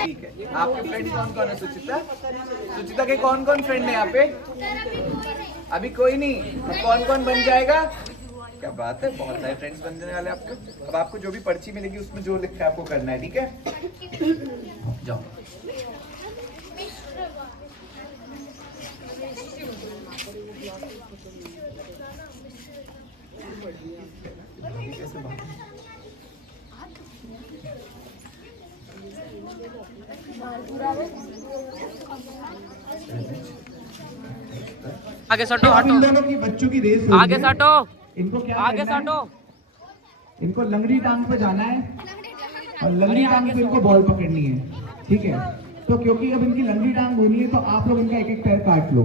ठीक है, आपके फ्रेंड कौन कौन है? सुचिता, सुचिता के कौन कौन फ्रेंड है यहाँ पे? अभी कोई नहीं, तो कौन कौन बन जाएगा? क्या बात है, बहुत सारे फ्रेंड्स बनने वाले आपके। अब आपको जो भी पर्ची मिलेगी उसमें जो लिखा है आपको करना है, ठीक है? जाओ। आगे सटो, हटो। इन दोनों की बच्चों की रेस होगी। आगे सटो, इनको क्या आगे करना है? सटो। इनको लंगड़ी टांग पे जाना है और लंगड़ी टांग पे इनको बॉल पकड़नी है, ठीक है? तो क्योंकि अब इनकी लंगड़ी टांग होनी है, तो आप लोग इनका एक एक पैर काट लो।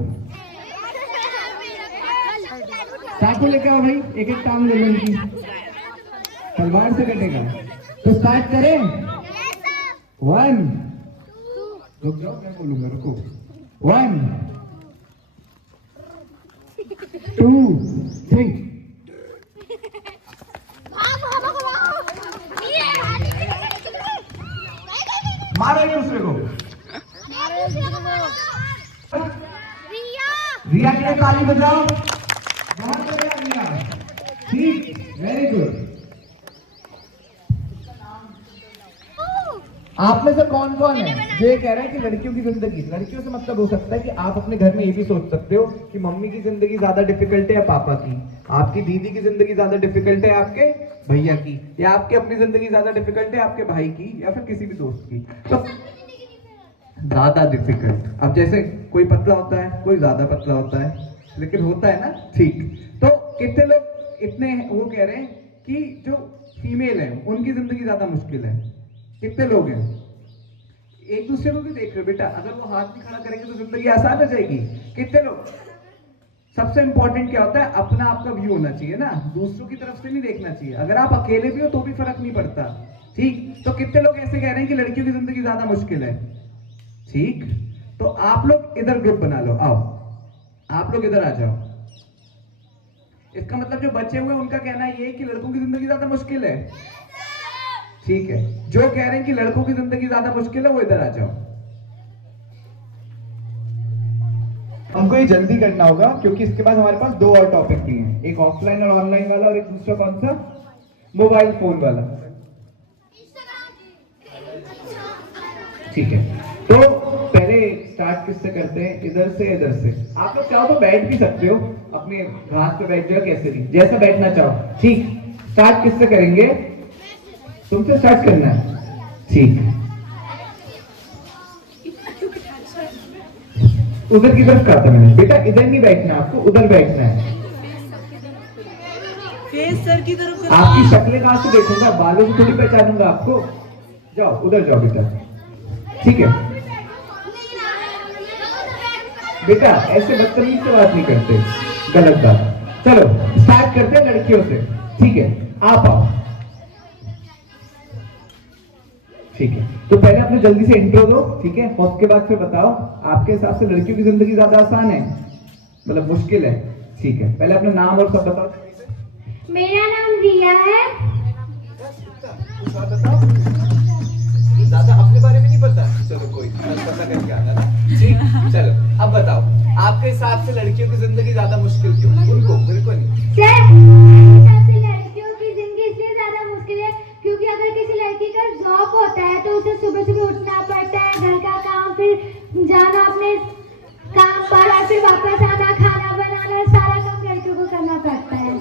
चाकू लेके आओ भाई, एक एक टांग ले लो इनकी। तलवार से कटेगा। तो स्टार्ट करें। 1 रुक जाओ, मैं बोलूंगा, रुको। 1 2 3 मारो एक दूसरे को। रिया के लिए ताली बजाओ। बहुत बढ़िया रिया, ठीक, वेरी गुड। आप में से कौन कौन है जो ये कह रहा है कि लड़कियों की जिंदगी, लड़कियों से मतलब हो सकता है कि आप अपने घर में ये भी सोच सकते हो कि मम्मी की जिंदगी ज्यादा डिफिकल्ट है या पापा की, आपकी दीदी की जिंदगी ज्यादा डिफिकल्ट है आपके भैया की, या आपकी अपनी जिंदगी ज्यादा डिफिकल्ट है आपके भाई की, या फिर किसी भी दोस्त की। तो ज्यादा डिफिकल्ट, अब जैसे कोई पतला होता है, कोई ज्यादा पतला होता है, लेकिन होता है ना, ठीक। तो कितने लोग इतने वो कह रहे हैं कि जो फीमेल है उनकी जिंदगी ज्यादा मुश्किल है? कितने लोग हैं? एक दूसरे को भी देख रहे हो बेटा, अगर वो हाथ भी खड़ा करेंगे तो जिंदगी आसान हो जाएगी। कितने लोग? सबसे इंपॉर्टेंट क्या होता है, अपना आपका व्यू होना चाहिए ना, दूसरों की तरफ से नहीं देखना चाहिए। अगर आप अकेले भी हो तो भी फर्क नहीं पड़ता, ठीक। तो कितने लोग ऐसे कह रहे हैं कि लड़कियों की जिंदगी ज्यादा मुश्किल है? ठीक, तो आप लोग इधर ग्रुप बना लो, आओ आप लोग इधर आ जाओ। इसका मतलब जो बचे हुए उनका कहना ये है कि लड़कों की जिंदगी ज्यादा मुश्किल है, ठीक है। जो कह रहे हैं कि लड़कों की जिंदगी ज्यादा मुश्किल है वो इधर आ जाओ। हमको ये जल्दी करना होगा क्योंकि इसके बाद हमारे पास 2 और टॉपिक भी हैं, एक ऑफलाइन और ऑनलाइन वाला, और एक दूसरा कौन सा, मोबाइल फोन वाला, ठीक है। तो पहले स्टार्ट किससे करते हैं, इधर से इधर से। आप लोग चाहो तो बैठ भी सकते हो, अपने घास पे बैठ जाओ, कैसे भी जैसा बैठना चाहो, ठीक। स्टार्ट किससे करेंगे, तुमसे स्टार्ट करना है, ठीक। उधर की तरफ कहा था मैंने, बेटा इधर नहीं बैठना, आपको उधर बैठना है। फेस सर की तरफ। आपकी शक्लें कहां से देखूंगा, बालों से थोड़ी पहचानूंगा आपको। जाओ उधर जाओ बेटा, ठीक है। बेटा ऐसे बदतमीज से बात नहीं करते, गलत बात। चलो स्टार्ट करते हैं लड़कियों से, ठीक है। आप आओ, ठीक है। तो पहले अपने जल्दी से इंट्रो दो, ठीक है, और उसके बाद फिर बताओ आपके हिसाब से लड़कियों की जिंदगी ज्यादा आसान है मतलब मुश्किल है, ठीक है। पहले अपना नाम और सब बताओ। मेरा नाम रिया है। ज्यादा अपने बारे में नहीं पता, चलो कोई पता करके आना ना, ठीक। चलो अब बताओ आपके हिसाब से लड़कियों की जिंदगी ज्यादा मुश्किल क्यों? उनको बिल्कुल नहीं सर, सबसे लड़कियों की जिंदगी इसलिए ज्यादा मुश्किल है क्योंकि अगर किसी लड़की का जॉब होता है तो उसे सुबह सुबह उठना पड़ता है, घर का काम, फिर जाना अपने काम पर, और फिर वापस आना, खाना बनाना, सारा काम लड़कियों को करना पड़ता है।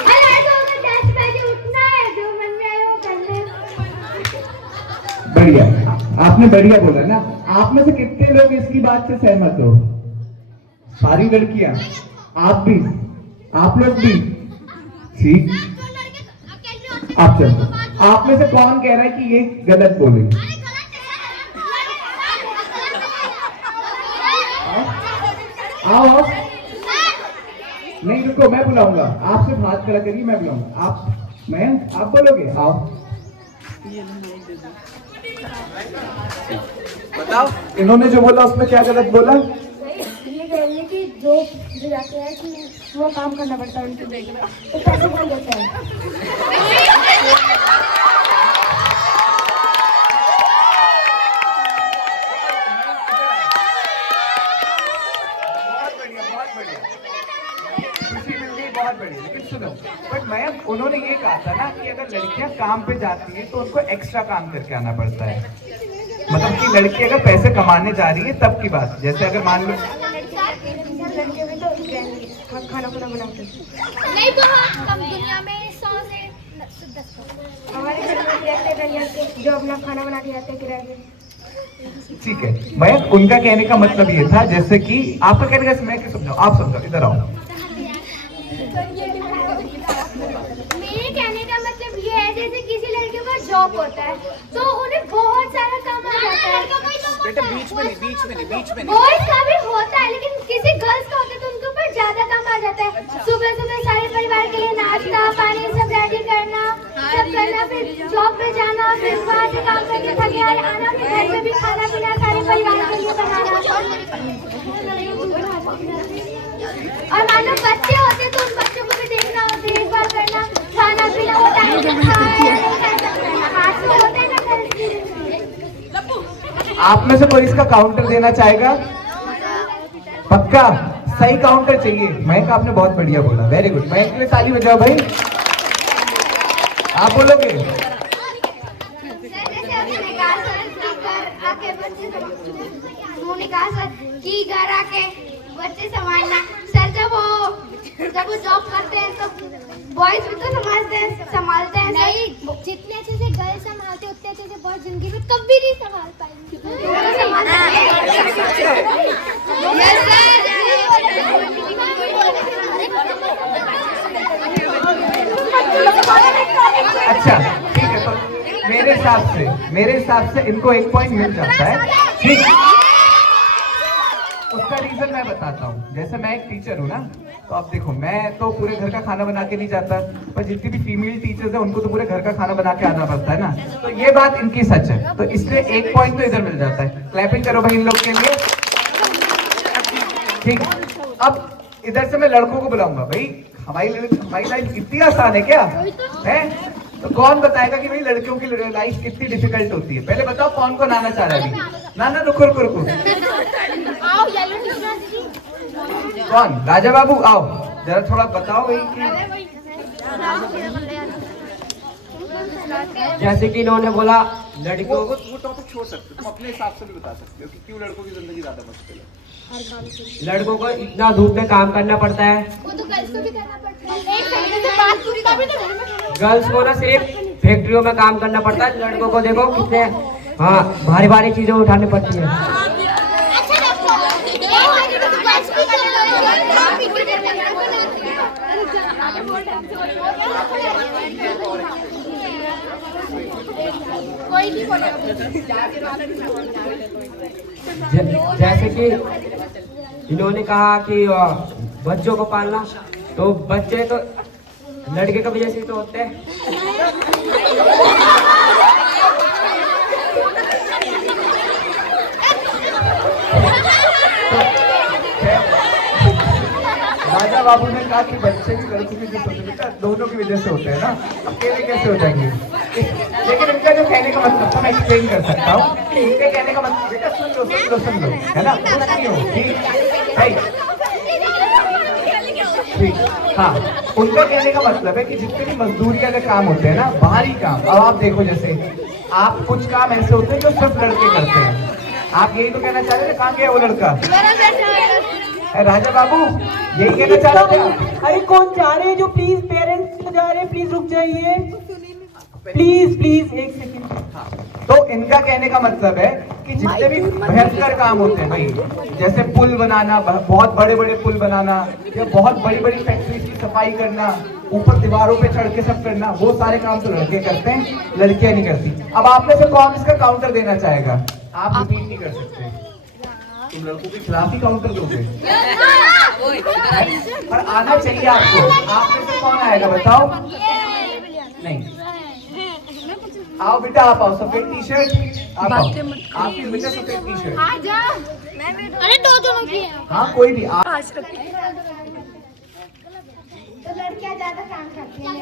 और लड़कों को 10 बजे उठना है, जो मन में आए वो करना है। बढ़िया, आपने बढ़िया बोला ना। आप में से कितने लोग इसकी बात से सहमत हो? सारी लड़कियां, आप भी, आप लोग भी, ठीक। आप चलो, आप में से कौन कह रहा है कि ये गलत बोले? आओ नहीं रुको, मैं बुलाऊंगा, आप सिर्फ हाथ खड़ा करिए, मैं बुलाऊंगा। आप बोलोगे, आओ बताओ इन्होंने जो बोला उसमें क्या गलत बोला? ये कह रही है कि जो जाते हैं कि वो काम करना पड़ता है उनके बेटे में, तो पैसे कौन देता है? बहुत बढ़िया, लेकिन सुनो, बट मैं उन्होंने ये कहा था ना कि अगर लड़कियां काम पे जाती है तो उनको एक्स्ट्रा काम करके आना पड़ता है, मतलब कि लड़की अगर पैसे कमाने जा रही है तब की बात। जैसे अगर मान लो लड़कियों में तो खाना खुना बनाते नहीं, बहुत कम, दुनिया में 100 से 10। हमारे घर में रहते हैं लड़के जो अपना खाना बना के जाते हैं किराए पे। ठीक है, मैं उनका कहने का मतलब ये था, जैसे कि आपका कहने का मैं क्या समझाऊं, आप समझाओ, इधर आओ। मेरे कहने का मतलब ये है, जैसे किसी लड़कियों का जॉब होता है तो उन्हें बहुत सारा काम आ जाता है। बेटा बीच में नहीं बॉयज का भी होता है, लेकिन किसी गर्ल्स का होता है तो उनके ऊपर ज्यादा काम आ जाता है। सुबह सुबह सारे परिवार के लिए नाश्ता करना, फिर जॉब पे जाना, फिर वहाँ से काम करके थके आए आना, फिर घर में भी खाना पीना सारे परिवार के लिए बनाना। और मान लो बच्चे होते तो उन बच्चों को भी देखना होता, देखभाल करना, खाना पीना वो टाइम से खाना, हाथ में होता है ना। आप में से कोई इसका काउंटर देना चाहेगा? पक्का सही काउंटर चाहिए। मयंक आपने बहुत बढ़िया बोला, वेरी गुड। मयंक के लिए ताली बजाओ भाई। आप बोलोगे? उन्होंने कहा सर कि घर आके बच्चे संभालना। सर जब वो जॉब करते हैं तो बॉयज भी तो संभालते हैं नहीं, जितने अच्छे से गर्ल संभालते उतने अच्छे से बॉयज जिंदगी में कभी नहीं संभाल पाएंगे। अच्छा ठीक है, तो मेरे हिसाब से इनको 1 पॉइंट मिल जाता है। ठीक, उसका रीजन मैं बताता हूँ। जैसे मैं एक टीचर हूँ ना, तो आप देखो, मैं तो पूरे घर का खाना बना के नहीं जाता, पर जितनी भी फीमेल टीचर्स है उनको तो पूरे घर का खाना बना के आना पड़ता है ना। तो ये बात इनकी सच है, तो इसलिए 1 पॉइंट तो इधर मिल जाता है। क्लैपिंग करो भाई इन लोग के लिए। ठीक, अब इधर से मैं लड़कों को बुलाऊंगा। भाई हमारी लाइफ इतनी आसान है क्या है? तो कौन बताएगा कि भाई लड़कियों की लाइफ कितनी डिफिकल्ट होती है? पहले बताओ कौन कौन आना चाह रहा है अभी? ना रुको। कौन? राजा बाबू आओ, जरा थोड़ा बताओ भाई कि जैसे कि इन्होंने बोला लड़कियों वो टॉपिक छोड़ सकते हो, तुम अपने हिसाब से भी बता सकते हो कि क्यों लड़कों की जिंदगी ज्यादा मुश्किल है। लड़कों को इतना धूप में काम करना पड़ता है। वो तो गर्ल्स को भी करना पड़ता है। एक सेकंड से बात पूरी कर भी। गर्ल्स को ना सिर्फ फैक्ट्रियों में काम करना पड़ता है, लड़कों को देखो कितने हाँ भारी चीजें उठानी पड़ती है। जैसे कि इन्होंने कहा कि बच्चों को पालना, तो बच्चे तो लड़के का वजह से तो होते हैं। राजा बाबू ने कहा कि बच्चे की लड़कों की जो स्वतंत्रता दोनों की वजह से होते हैं ना, अकेले कैसे हो जाएंगे? लेकिन इनका जो कहने का मतलब था मैं एक्सप्लेन कर सकता हूँ। इनके कहने का मतलब बेटा सुन लो है ना, ठीक। हाँ, उनका कहने का मतलब है कि जितने भी मजदूरी वाले काम होते हैं ना, बाहरी काम, अब आप देखो जैसे आप कुछ काम ऐसे होते हैं जो सिर्फ लड़के करते हैं। आप यही तो कहना चाह रहे थे, कहाँ गया वो लड़का? राजा बाबू यही कहना चाह रहे थे आप? अरे कौन जा रहे हैं? जो प्लीज पेरेंट्स जा रहे हैं, प्लीज रुक जाइए, प्लीज 1 सेकंड। तो इनका कहने का मतलब है कि जितने भी भयंकर काम होते हैं भाई, जैसे पुल बनाना, बहुत बड़े पुल बनाना, या बहुत बड़ी फैक्ट्रीज की सफाई करना, ऊपर दीवारों पे चढ़ के सब करना, वो सारे काम तो लड़के करते हैं, लड़कियां नहीं करती। अब आप में से कौन इसका काउंटर देना चाहेगा? आप रिपीट नहीं कर सकते, तुम लड़कों के खिलाफ ही काउंटर दोगे। पर आना चाहिए आपको। आप में से कौन आएगा बताओ? नहीं, आओ बेटा, आप आओ। सफेद टी शर्ट, आप आओ। आपकी बेटा सफेद टी शर्ट। अरे दोनों की है। हाँ कोई भी आप। तो लड़कियां ज्यादा काम करती हैं।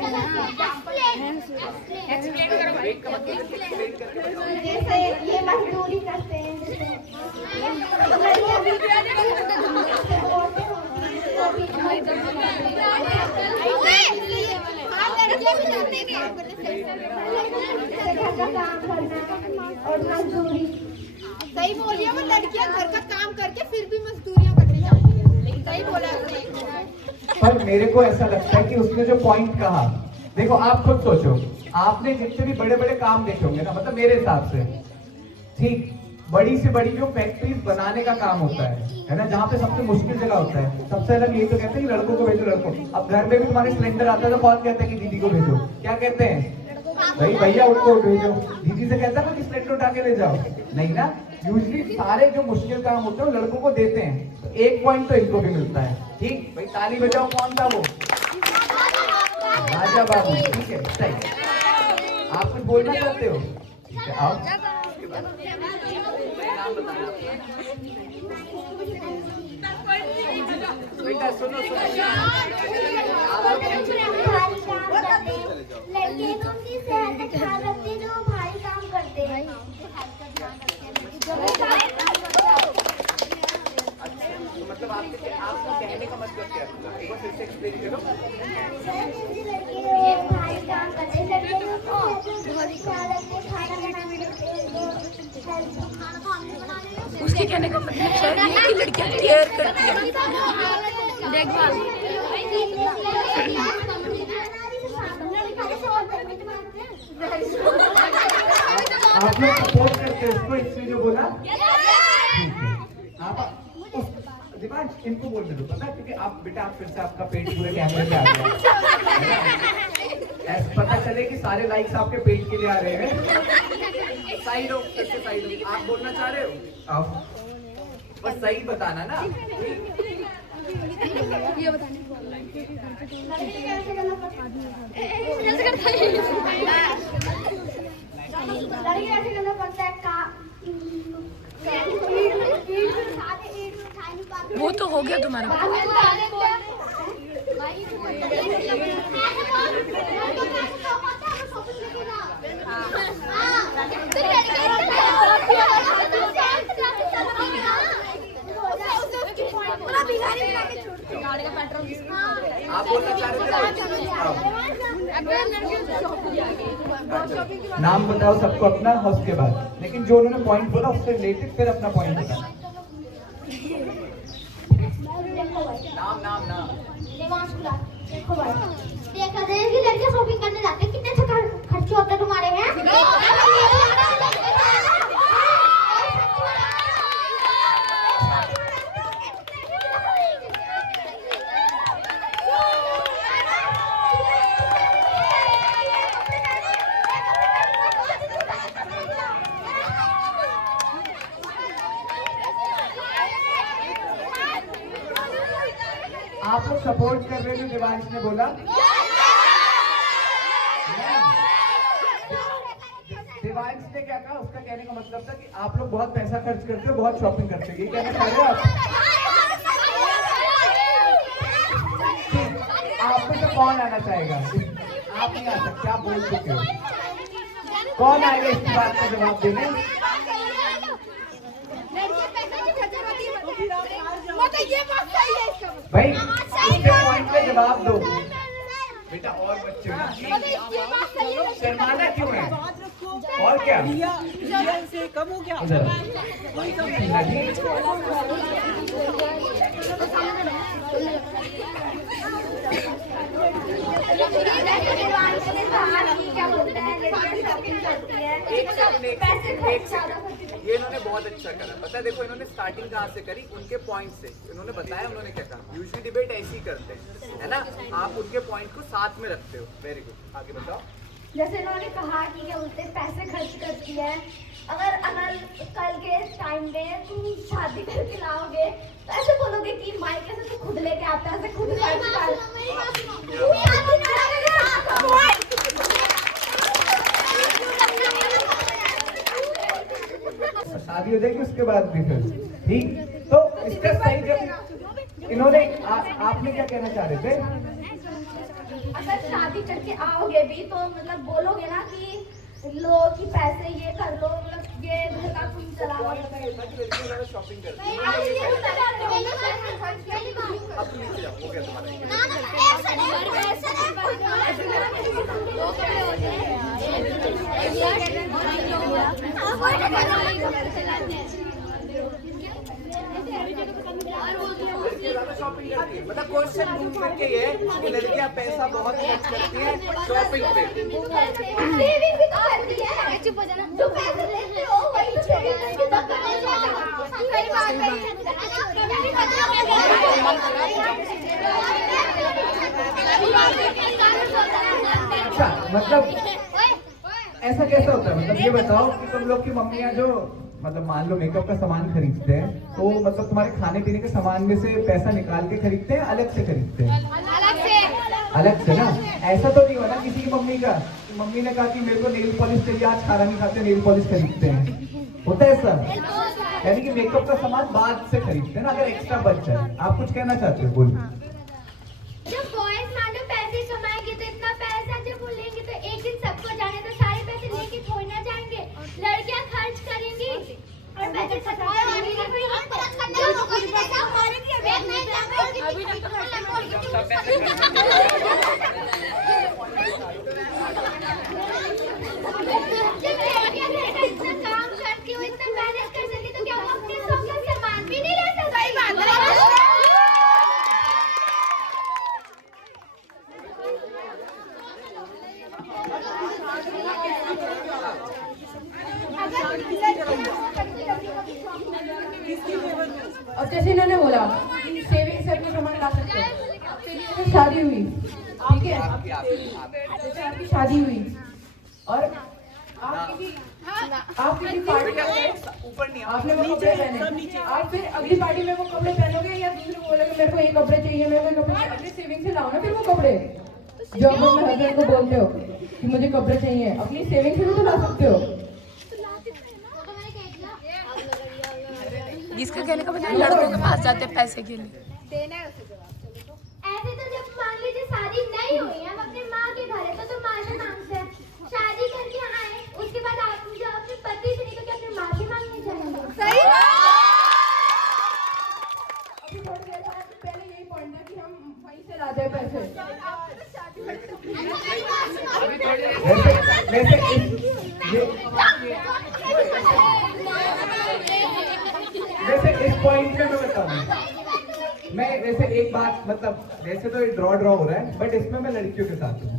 जैसे ये मजदूरी करते हैं, घर का काम करना और मजदूरी। सही बोल रही है, वो लड़कियां घर का काम करके फिर भी मजदूरियां करने जाती है। लेकिन सही बोला आपने। पर मेरे को ऐसा लगता है कि उसने जो पॉइंट कहा, देखो आप खुद सोचो, आपने जितने भी बड़े काम देखे होंगे ना, मतलब मेरे हिसाब से, ठीक, बड़ी से बड़ी जो फैक्ट्रीज बनाने का काम होता है ना, जहाँ पे सबसे मुश्किल जगह होता है, सबसे अलग यही तो कहते हैं कि लड़कों को भेजो, लड़कों। अब घर में भी तुम्हारे सिलेंडर आता है तो कौन कहता है कि दीदी को भेजो? क्या कहते हैं? भाई भैया उनको भेजो। दीदी से कहता है ना कि सिलेंडर उठा के ले जाओ? नहीं ना। यूजली सारे जो मुश्किल काम होते हैं वो लड़कों को देते हैं, तो 1 पॉइंट तो इनको भी मिलता है। ठीक भाई, ताली बजाओ। कौन था वो? राजा बाबू। ठीक है, सही। आप कुछ बोलना चाहते हो? ठीक है, आओ। बेटा सुनो सुनो, लड़कियों की सेहत का ख्याल रखते हैं जो भारी काम करते हैं। मतलब आपका कहने का मतलब क्या है? एक बार फिर से एक्सप्लेन करो। लड़के भारी काम करते हैं, लड़के लोग भारी ख्याल रखते हैं, खाना बनाने उसके कहने का मतलब शायद ये कि लड़कियां केयर करती हैं देखभाल। आप लोग सपोर्ट करते हैं उसको, इसने जो बोला ठीक है। आप दिवांश इनको बोलने दो, पता है क्योंकि आप बेटा आप फिर से आपका पेट पूरे कैमरे पे आ गया, ऐसा पता चले कि सारे लाइक्स आपके पेट के लिए आ रहे हैं। साइड हो, फिर से साइड हो। आप बोलना चाह रहे हो? आओ, बस सही बताना ना। ये बताने लड़के ऐसे करना पड़ता है वो तो हो गया तुम्हारा। आप बोलना चाह रहे थे? नाम बताओ सबको अपना, उसके बाद लेकिन जो उन्होंने पॉइंट बोला उससे रिलेटेड फिर अपना पॉइंट बताओ। नाम नाम नाम। देखो भाई, देखा जाए कि लड़के शॉपिंग करने जाते हैं, कितने खर्चे होते हैं तुम्हारे हैं? आप लोग सपोर्ट कर रहे थे दिवांश ने बोला? दिवांश ने क्या कहा? उसका कहने का मतलब था कि आप लोग बहुत पैसा खर्च करते हो, बहुत शॉपिंग करते हो, ये कहना चाह रहे हो आप? आप में से कौन आना चाहेगा? आप नहीं आ सकते, आप बोल चुके हो। कौन आएगा इस बात का जवाब देने? भाई इसके पॉइंट पे जवाब दो बेटा, और बच्चे हो ना, शर्माना क्यों है? और क्या रियल से कम हो गया? उधर ये इन्होंने बहुत अच्छा करा, पता है देखो इन्होंने स्टार्टिंग कहाँ से करी, उनके पॉइंट से इन्होंने बताया उन्होंने क्या कहा। यूजुअली डिबेट ऐसे ही करते हैं, है ना, आप उनके पॉइंट को साथ में रखते हो। वेरी गुड, आगे बताओ। जैसे उन्होंने कहा कि क्या बोलते हैं, पैसे खर्च करती है। अगर कल के टाइम में तुम शादी करके लाओगे तो ऐसे बोलोगे कि मायके से तो खुद लेके आता है, ऐसे खुद खर्च कर। शादी हो जाएगी उसके बाद भी फिर ठीक। तो इसका सही जब इन्होंने आपने क्या कहना चाह रहे थे? अगर शादी करके आओगे भी तो मतलब बोलोगे ना कि लो कि पैसे ये कर लो, मतलब ये घर का तुम चलाओ। शॉपिंग करते शॉपिंग करती है, मतलब क्वेश्चन ढूंढ करके ये कि लड़कियां पैसा बहुत खर्च करती हैं शॉपिंग पे। सेविंग भी तो करती है। चुप हो जाना, जो पैसे लेते हो वही सेविंग करके तो करना चाहिए। सही बात है। अच्छा, मतलब ऐसा कैसा होता है? मतलब ये बताओ कि तुम लोग की मम्मियाँ जो मतलब मान लो मेकअप का सामान खरीदते हैं तो मतलब तुम्हारे खाने पीने के सामान में से पैसा निकाल के खरीदते हैं, अलग से खरीदते हैं? अलग से। अलग से ना, ऐसा तो नहीं हो ना किसी की मम्मी का, मम्मी ने कहा कि मेरे को नेल पॉलिश चाहिए, आज खाना नहीं खाते नेल पॉलिश खरीदते हैं, होता है सर? यानी कि मेकअप का सामान बाद से खरीदते हैं ना, अगर एक्स्ट्रा बच जाए। आप कुछ कहना चाहते हो, बोलिए। जब बॉयज मान लो पैसे कमाएंगे तो इतना पैसा जब वो लेंगे तो एक दिन सबको जाने तो सारे पैसे लेके थोड़ी ना जाएंगे, लड़कियां खर्च करेंगी और पैसे इतना काम करती हो, इतना मैनेज कर सकती तो क्या वो अपने शौक का सामान भी नहीं ले सकती? सही बात है। अब जैसे इन्होंने बोला सेविंग से अपना सामान ला सकते हैं, फिर जैसे शादी हुई, ठीक है, जैसे आपकी शादी हुई और आप किसी पार्टी में आपने वो कपड़े पहने, आप फिर अगली पार्टी में वो कपड़े पहनोगे या दूसरे को बोलोगे मेरे को ये कपड़े चाहिए, मेरे को ये कपड़े चाहिए, अपनी सेविंग से लाओ ना फिर वो कपड़े। जो आप अपने हस्बैंड को बोलते हो कि मुझे कपड़े चाहिए, अपनी सेविंग से भी तो ला सकते हो। जिसका कहने का मतलब लड़कों के पास जाते हैं पैसे के लिए। ऐसे तो जब मान लीजिए शादी नहीं हुई, हम अपने माँ के घर है तो माँ से मांगते हैं, शादी करके आए उसके बाद आप जो अपने पति से नहीं तो क्या अपने माँ से मांगने जाएंगे? सही अभी थोड़ी देर बाद पहले यही पॉइंट है कि हम वहीं से लाते हैं पैसे। वैसे इस पॉइंट में मैं बताऊं, मैं वैसे एक बात मतलब वैसे तो ड्रॉ हो रहा है, बट इसमें मैं लड़कियों के साथ हूँ।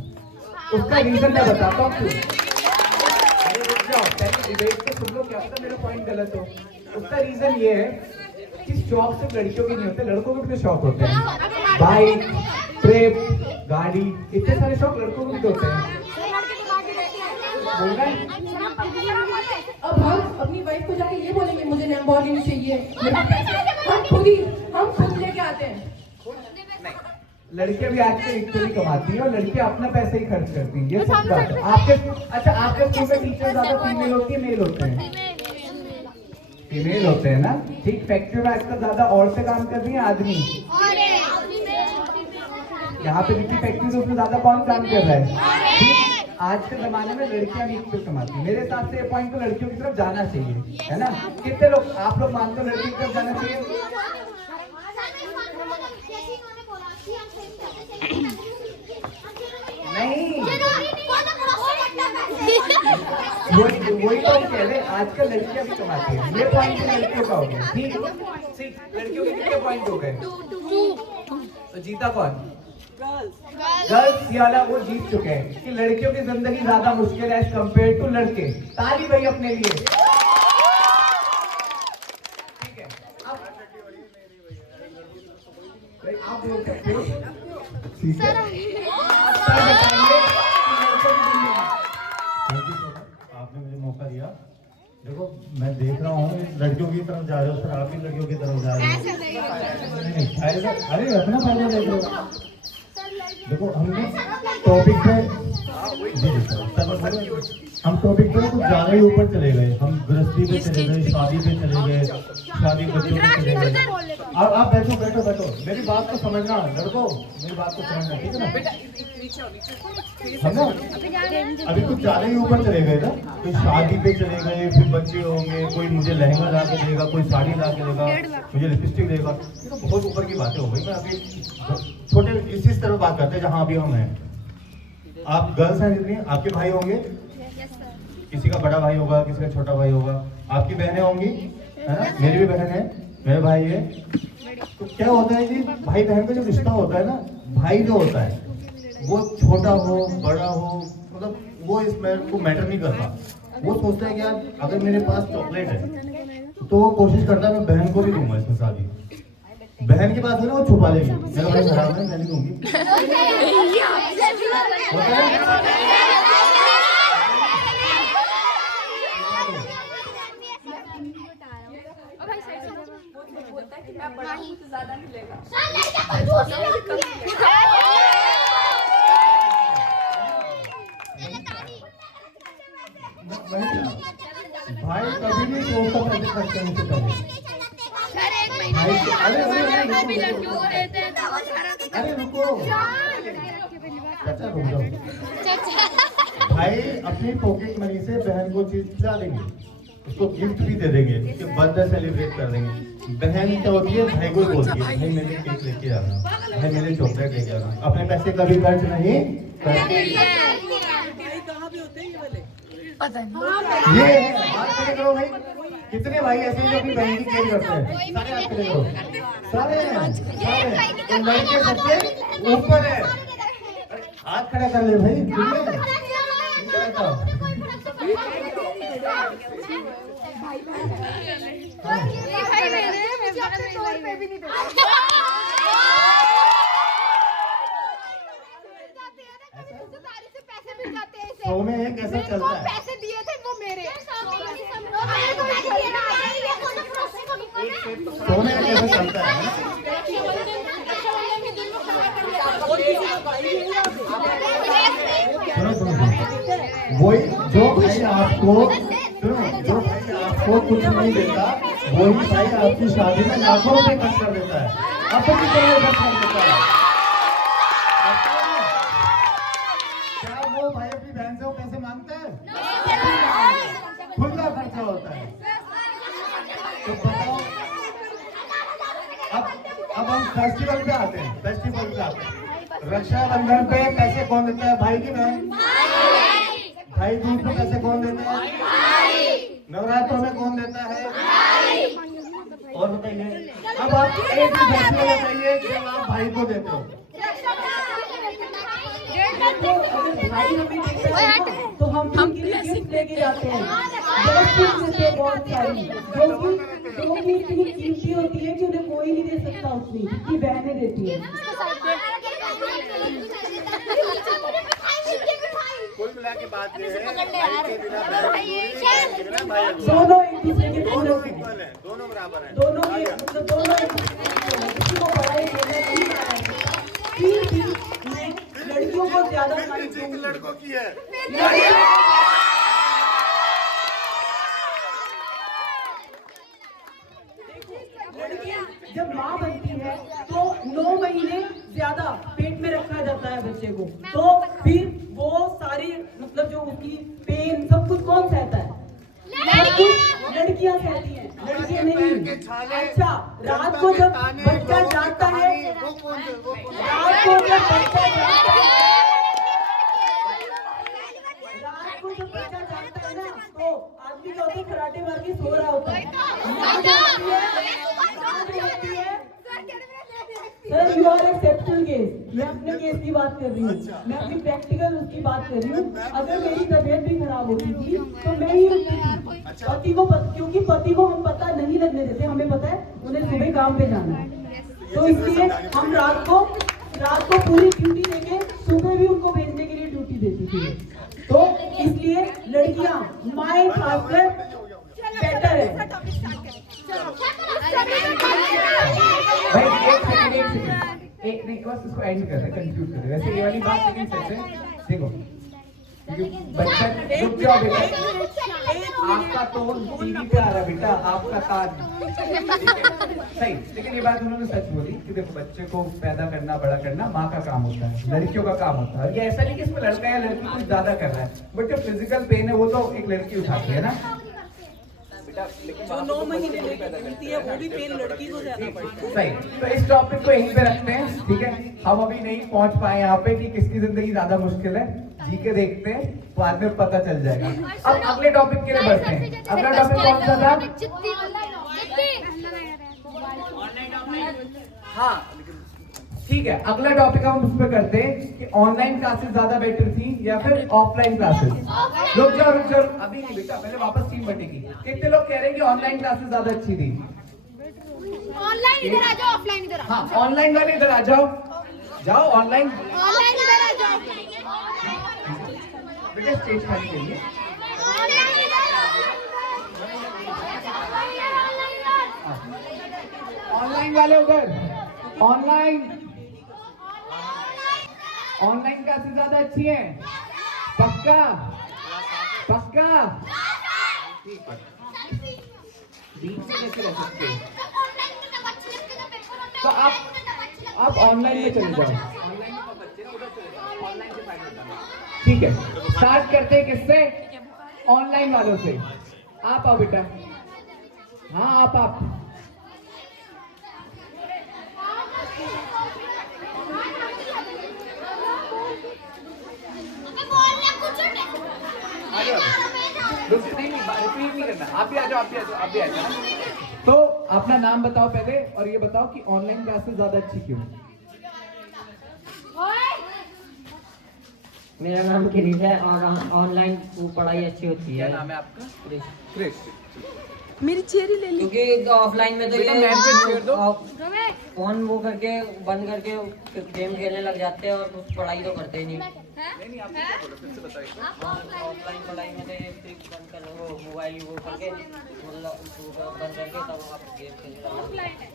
उसका रीजन मैं बताता हूँ क्यों। अरे रुक जाओ, पहले डिबेट तो सुन लो, क्या पता मेरा पॉइंट गलत हो। उसका रीजन ये है कि शौक सिर्फ लड़कियों के नहीं होते, लड़कों के भी तो शौक होते हैं। बाइक, ट्रिप, गाड़ी, इतने सारे शौक लड़कों को भी तो होते हैं। बोल रहे हैं? अब हम अपनी वाइफ को जाके ये बोलेंगे मुझे लैम्बोर्गिनी चाहिए, मेरे पास पैसे, हम खुद लेके आते हैं। लड़कियां भी आजकल इक्वली कमाती हैं और लड़कियां अपना पैसे ही खर्च करती हैं, ये सच बात है। आपके अच्छा, आपके स्कूल में टीचर ज्यादा फीमेल होती है मेल होते हैं? फीमेल होते हैं ना, ठीक। फैक्ट्री में आजकल ज्यादा औरतें काम कर रही हैं आदमी? यहाँ पे जितनी फैक्ट्री है उसमें ज्यादा कौन काम कर रहा है? ठीक। आज के जमाने में लड़कियां भी इक्वल कमाती हैं। मेरे हिसाब से ये पॉइंट तो लड़कियों की तरफ जाना चाहिए, है ना? कितने लोग आप लोग मानते हो लड़कियों की तरफ जाना चाहिए? नहीं, वही तो कह रहे, आजकल लड़कियां भी कमाती हैं। ये पॉइंट लड़कियों का हो गया, ठीक। लड़कियों के कितने पॉइंट हो गए? तो जीता कौन? गर्ल्स। ये वाला वो जीत चुके हैं कि लड़कियों की जिंदगी ज्यादा मुश्किल है एज कम्पेयर टू लड़के। ताली भाई अपने लिए, ठीक है। आप बोल सकते हो, ठीक है। आपने मुझे मौका दिया। देखो मैं देख रहा हूँ लड़कियों की तरफ जा रहे हो, सर आप ही लड़कियों की तरफ जा रहे हो। नहीं, फायदा, अरे अपना फायदा देख लो। देखो हमने टॉपिक पे हम टॉपिक पे कुछ ज्यादा ही ऊपर चले गए, हम गृहस्थी पे चले गए, शादी पे चले गए, शादी बच्चों पे चले गए। अब आप बैठो बैठो बैठो, मेरी बात को समझना लड़कों, मेरी बात को समझना, ठीक है ना? हम ना अभी कुछ ज्यादा ही ऊपर चले गए ना, कोई शादी पे चले गए, फिर बच्चे होंगे, कोई मुझे लहंगा ला के देगा, कोई साड़ी ला के देगा, मुझे लिपस्टिक देगा, ये तो बहुत ऊपर की बातें हो गई। मैं अभी छोटे इसी तरह बात करते हैं जहाँ अभी हम हैं। आप गर्ल्स हैं जितनी, आपके भाई होंगे, किसी का बड़ा भाई होगा, किसी का छोटा भाई होगा, आपकी बहनें होंगी, है ना? मेरी भी बहन है, मेरे भाई है। तो क्या होता है कि भाई बहन का जो रिश्ता होता है ना, भाई जो होता है वो छोटा हो बड़ा हो, मतलब वो इसमें को मैटर नहीं करता। वो सोचता है कि यार अगर मेरे पास चॉकलेट है तो वो कोशिश करता है मैं बहन को भी दूंगा इसमें शादी। बहन के पास है ना वो छुपा लेगी, मेरा भाई खराब है मैं नहीं दूंगी। बोलता है कि मैं बड़ा हूँ तो ज्यादा मिलेगा। महीने से पहले। भाई अरे रुको, चाचा रुक जाओ। भाई अपनी पॉकेट मनी से बहन को चीज खिला देंगे, उसको गिफ्ट भी दे देंगे, उसके बर्थडे सेलिब्रेट कर देंगे। बहन क्या होती है, भाई को बोलती है भाई मेरे केक लेके आना, भाई मेरे चॉकलेट लेके आना। अपने पैसे कभी खर्च नहीं करते। ये बात करो भाई, कितने भाई ऐसे हैं जो अपनी बहन की केयर करते हैं? सारे हाथ खड़े करो, सारे हैं, सारे। तो लड़के सबसे ऊपर है, हाथ खड़ा कर ले भाई। सौ में एक ऐसा चलता है, पैसे दिए थे वो मेरे। सौ में एक ऐसा चलता है। वही जो भाई आपको जो भाई आपको कुछ नहीं देता, वही भाई आपकी शादी में लाखों रुपए खर्च कर देता है, अपनी तरह खर्च कर देता है। क्या वो भाई अपनी बहन से वो पैसे मांगते हैं? खुला खर्चा होता है। तो बताओ, अब हम फेस्टिवल पे आते हैं, फेस्टिवल पे आते हैं। रक्षाबंधन पे पैसे कौन देता है? भाई की बहन। भाई दूज पे पैसे कौन देता है? नवरात्रों में कौन देता है? और बताइए, अब आप एक भी फेस्टिवल बताइए कि आप भाई को देते हो। तो अगर भाई हमें देता है ना, तो हम उनके लिए गिफ्ट लेके जाते हैं। बहुत सारी जो कि इतनी कीमती होती है कि उन्हें कोई नहीं दे सकता, उतनी कि बहनें देती है। कुल मिला के बात ये है, दोनों एक दूसरे के दोनों बराबर हैं। दोनों के मतलब दोनों एक दूसरे को पढ़ाई देना नहीं, फिर भी मैं लड़कियों को ज्यादा लड़कों की है। लड़कियां जब माँ बनती है तो 9 महीने ज्यादा पेट में रखा जाता है बच्चे को, तो फिर वो सारी मतलब जो उसकी पेन सब कुछ कौन सहता है? लड़कियां सहती हैं, लड़कियां नहीं। अच्छा, रात को जब बच्चा जागता है, रात को जब बच्चा जागता है ना, तो आदमी क्या होता है, खराटे मार के सो रहा होता है। Sir you are exceptional case, मैं अपने केस की बात कर रही हूँ, मैं अपनी प्रैक्टिकल उसकी बात कर रही हूँ। अगर मेरी तबीयत भी खराब होती थी तो मैं ही उठती थी पति को, क्योंकि पति को हम पता नहीं लगने देते, हमें पता है उन्हें सुबह काम पे जाना है, तो इसलिए हम रात को पूरी ड्यूटी देके सुबह भी उनको भेजने के लिए ड्यूटी देती थी। तो इसलिए लड़कियां माएँ खासकर बेटर है। एक नहीं, बस इसको एंड कर रहे हैं, कंक्लूड कर रहे हैं। वैसे ये वाली बात लेकिन सच है, देखो बच्चा रुक जाओ बेटा, आपका टोन टीवी पे आ रहा है बेटा, आपका कान सही। लेकिन ये बात उन्होंने सच बोली कि देखो बच्चे को पैदा करना बड़ा करना माँ का काम होता है, लड़कियों का काम होता है। और ये ऐसा नहीं कि इसमें लड़का या लड़की कुछ ज्यादा कर रहा है, बट जो फिजिकल पेन है वो तो एक लड़की उठाती है ना। जो 9 महीने मिलती है वो भी पेन लड़की को ज्यादा पड़ता है। सही, तो इस टॉपिक को यहीं पे रखते हैं, ठीक है। हम अभी नहीं पहुंच पाए यहाँ पे कि किसकी जिंदगी ज्यादा मुश्किल है, जी के देखते हैं, बाद में पता चल जाएगा। अब अगले टॉपिक के लिए बढ़ते हैं। अगला टॉपिक कौन सा था? हाँ ठीक है, अगला टॉपिक हम उस पर करते हैं कि ऑनलाइन क्लासेस ज्यादा बेटर थी या फिर ऑफलाइन क्लासेस। रुक जाओ, अभी नहीं बेटा, पहले वापस टीम बटेगी। कितने लोग कह रहे हैं कि ऑनलाइन क्लासेस ज्यादा अच्छी थी? ऑनलाइन इधर आ जाओ, ऑफलाइन इधर आ जाओ। हाँ, ऑनलाइन वाले इधर आ जाओ, जाओ ऑनलाइन इधर आ जाओ बेटा, स्टेज खाली करिए। ऑनलाइन वाले उधर, ऑनलाइन क्लासेस ज्यादा अच्छी हैं, पक्का? दीन से कैसे रह सकते हो? तो आप ऑनलाइन में चले जाओ। ऑनलाइन में बच्चे ना उधर चले जाओ, ऑनलाइन से फायदा होता है। ठीक है, स्टार्ट करते हैं किससे? ऑनलाइन वालों से। आप आओ बेटा। हाँ आप रिपीट नहीं करना। आप भी आ जाओ। तो अपना नाम बताओ पहले और ये बताओ कि ऑनलाइन क्लासेस ज्यादा अच्छी क्यों? मेरा नाम क्रिश है और ऑनलाइन पढ़ाई अच्छी होती है। क्या नाम है आपका? क्रिश। मेरी चेरी ले ली। क्योंकि ऑफलाइन में तो बेटा, ये मैम को छेड़ दो। फोन वो करके बंद करके गेम खेलने लग जाते हैं और कुछ पढ़ाई तो करते ही नहीं। नहीं आप फिर से बताइए। ऑफलाइन पढ़ाई में तो ये सिर्फ बंद कर वो मोबाइल वो करके मतलब बंद करके तब आप गेम खेलने लगते।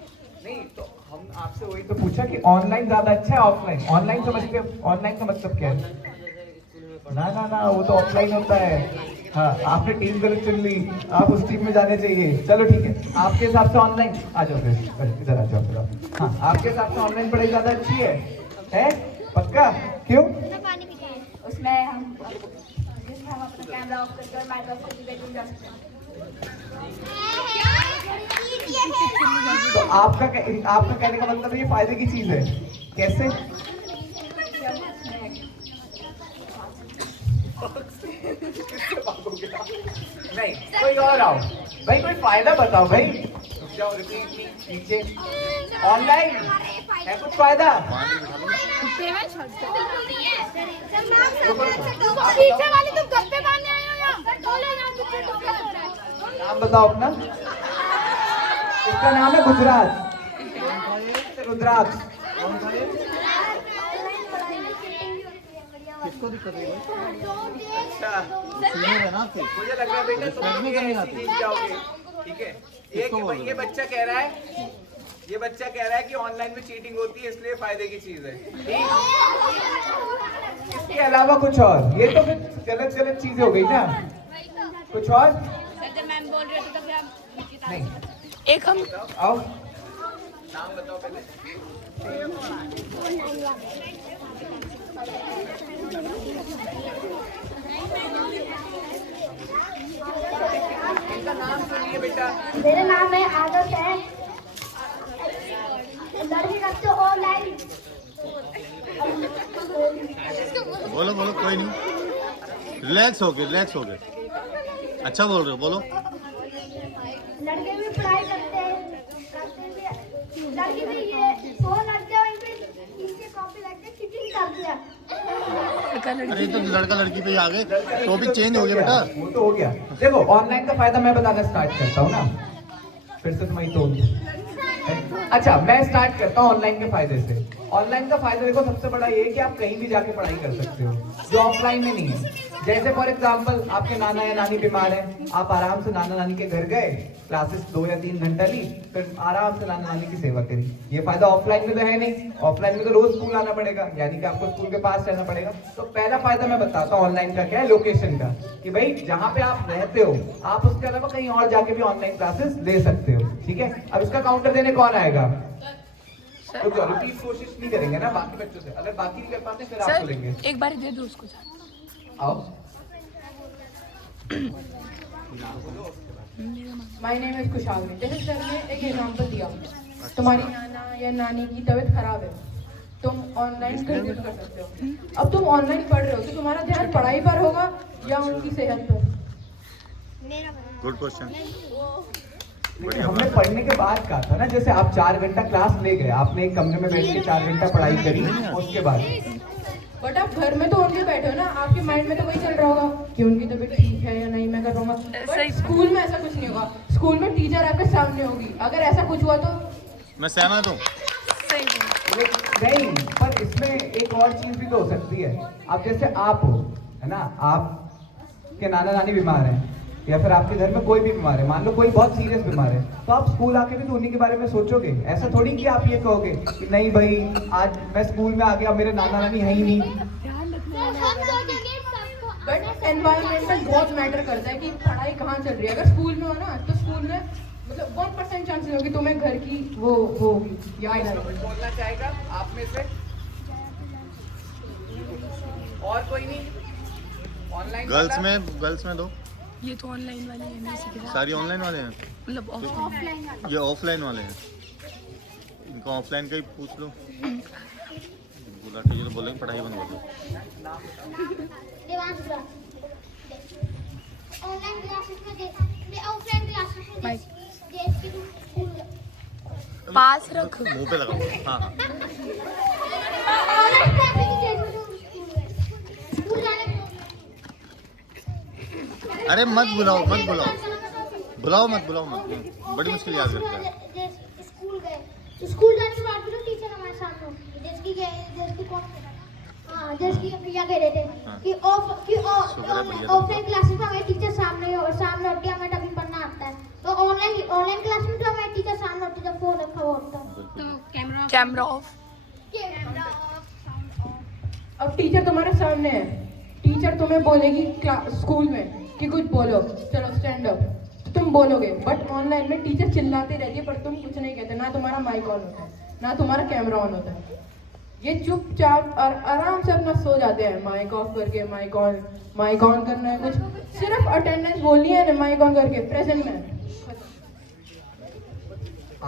नहीं तो हम आपसे वही तो पूछा कि ऑनलाइन ज्यादा अच्छा है ऑफलाइन? ऑनलाइन समझते हो? ऑनलाइन का मतलब क्या है? ना वो तो ऑफलाइन होता है। हाँ आपने टीम गलत चुन ली, आप उस टीम में जाने चाहिए। चलो ठीक है, आपके हिसाब से ऑनलाइन आ जाओ फिर इधर आ जाओ फिर। हाँ आपके हिसाब से ऑनलाइन पढ़ाई ज्यादा अच्छी है? पक्का? क्यों? उसमें हम अपना कैमरा ऑफ करके और माइक्रोफोन की बेडरूम जा सकते हैं। तो आपका कहने का मतलब ये फायदे की चीज है। कैसे? नहीं कोई और आओ भाई, कोई फायदा बताओ भाई। जाओ रिपीट नीचे। ऑनलाइन है कुछ फायदा? नाम बताओ अपना। इसका नाम है गुजरात, रुद्राक्ष। किसको दिक्कत है? अच्छा मुझे लग रहा है बेटा तुम भी ऐसी जीत जाओगे। ठीक है, ये बच्चा कह रहा है कि ऑनलाइन में चीटिंग होती है इसलिए फायदे की चीज है। इसके अलावा कुछ और? ये तो फिर गलत चीजें हो गई ना। कुछ और? मैम बोल रहे थे तो क्या नहीं एक हम आओ नाम बताओ पहले। इनका नाम सुनिए बेटा। मेरा नाम है आदर्श है। लड़की रखते ऑनलाइन। बोलो कोई नहीं, रिलैक्स हो गए। अच्छा बोल रहे हो, बोलो। लड़के भी पढ़ाई करते हैं, लड़की भी ये फोन रखते हैं, इनके कॉपी रखते चीटिंग करते हैं। अरे तो लड़का लड़की पे ही आ गए, टॉपिक चेंज हो गया बेटा। वो तो हो गया। देखो ऑनलाइन का फायदा मैं बताना स्टार्ट करता हूँ ना, फिर से तुम्हें तो अच्छा मैं स्टार्ट करता हूँ ऑनलाइन के फायदे से। ऑनलाइन का फायदा देखो सबसे बड़ा ये है कि आप कहीं भी जाके पढ़ाई कर सकते हो, जो ऑफलाइन में नहीं है। जैसे फॉर एग्जांपल आपके नाना या नानी बीमार है, आप आराम से नाना नानी के घर गए, क्लासेस 2 या 3 घंटा ली, फिर आराम से नाना नानी की सेवा करी। ये फायदा ऑफलाइन में तो है नहीं। ऑफलाइन में तो रोज स्कूल आना पड़ेगा, यानी कि आपको स्कूल के पास रहना पड़ेगा। तो पहला फायदा मैं बताता हूँ ऑनलाइन का क्या है, लोकेशन का, कि भाई जहाँ पे आप रहते हो आप उसके अलावा कहीं और जाके भी ऑनलाइन क्लासेस ले सकते हो। ठीक है, अब इसका काउंटर देने कौन आएगा? तो रिपीट कोशिश नहीं करेंगे ना बाकी बच्चों से, अगर बाकी नहीं कर पाते फिर आपको लेंगे। एक बार दे दो उसको। आओ माय नेम इज खुशहाल। जैसे सर ने एक एग्जांपल दिया, तुम्हारी नाना या नानी की तबीयत खराब है, तुम ऑनलाइन घर यूज कर सकते हो। अब तुम ऑनलाइन पढ़ रहे हो तो तुम्हारा ध्यान पढ़ाई पर होगा या उनकी सेहत पर? Good question. हमने पढ़ने के बाद कहा था ना, जैसे आप 4 घंटा क्लास ले गए, आपने एक कमरे में बैठ के 4 घंटा पढ़ाई करी, उसके बाद बट आप घर में तो उनके बैठे हो ना, आपके माइंड में तो वही चल रहा होगा कि उनकी तबीयत ठीक है या नहीं, मैं कर पाऊंगा। बट स्कूल में ऐसा कुछ नहीं होगा। स्कूल में टीचर आपके सामने होगी, अगर ऐसा कुछ हुआ तो मैं सहमत हूँ। नहीं, पर इसमें एक और चीज भी तो हो सकती है। अब जैसे आप हो, है ना, आपके नाना नानी बीमार हैं या फिर आपके घर में कोई भी बीमार है, मान लो कोई बहुत सीरियस बीमार है, तो आप स्कूल आके भी तो उन्हीं के बारे में सोचोगे। ऐसा थोड़ी कि आप ये कहोगे कि नहीं भाई आज मैं स्कूल में आ गया, मेरे नाना नानी है ही नहीं। बट एनवायरमेंटल बहुत मैटर करता है कि पढ़ाई कहाँ चल रही है। अगर स्कूल में हो ना तो स्कूल में मतलब 1% चांसेस होगी तुम्हें घर की वो होगी याद आएगी। बोलना चाहेगा आप में से? और कोई नहीं? ऑनलाइन गर्ल्स में दो। ये तो ऑनलाइन वाले हैं, नहीं सीख रहा, सारी ऑनलाइन वाले हैं, मतलब ऑफलाइन। ये ऑफलाइन वाले हैं। इनको ऑफलाइन का ही पूछ लो। बोला टीचर बोलेंगे पढ़ाई बंद कर दो। ऑनलाइन क्लासेस में ऑफलाइन क्लासेस में देश की स्कूल पास रख। मुंह पे लगाओ। हाँ हाँ। ऑनलाइन क्लासेस में स्कूल जाने अरे मत बुलाओ मत। बड़ी मुश्किल याद करता है। स्कूल गए तो स्कूल जाने के बाद भी तो टीचर हमारे सामने होती है, जैसे कि कौन हाँ जैसे कि भैया कह रहे थे कि ऑफलाइन क्लासेस में हमारे टीचर सामने होती है, हमें तभी पढ़ना आता है। तो ऑनलाइन क्लास में तो हमारे टीचर सामने होती है जब फोन रखा हुआ होता है। तो कैमरा ऑफ। अब टीचर तुम्हारे सामने है, टीचर तुम्हें बोलेगी स्कूल में कि कुछ बोलो, चलो स्टैंड अप, तो तुम बोलोगे। बट ऑनलाइन में टीचर चिल्लाते रहती है पर तुम कुछ नहीं कहते, ना तुम्हारा माइक ऑन होता है ना तुम्हारा कैमरा ऑन होता है। ये चुपचाप और आराम से अपना सो जाते हैं, माइक ऑफ करके माइक ऑन करना है, कुछ सिर्फ अटेंडेंस बोलनी है ना, माइक ऑन करके प्रेजेंट में।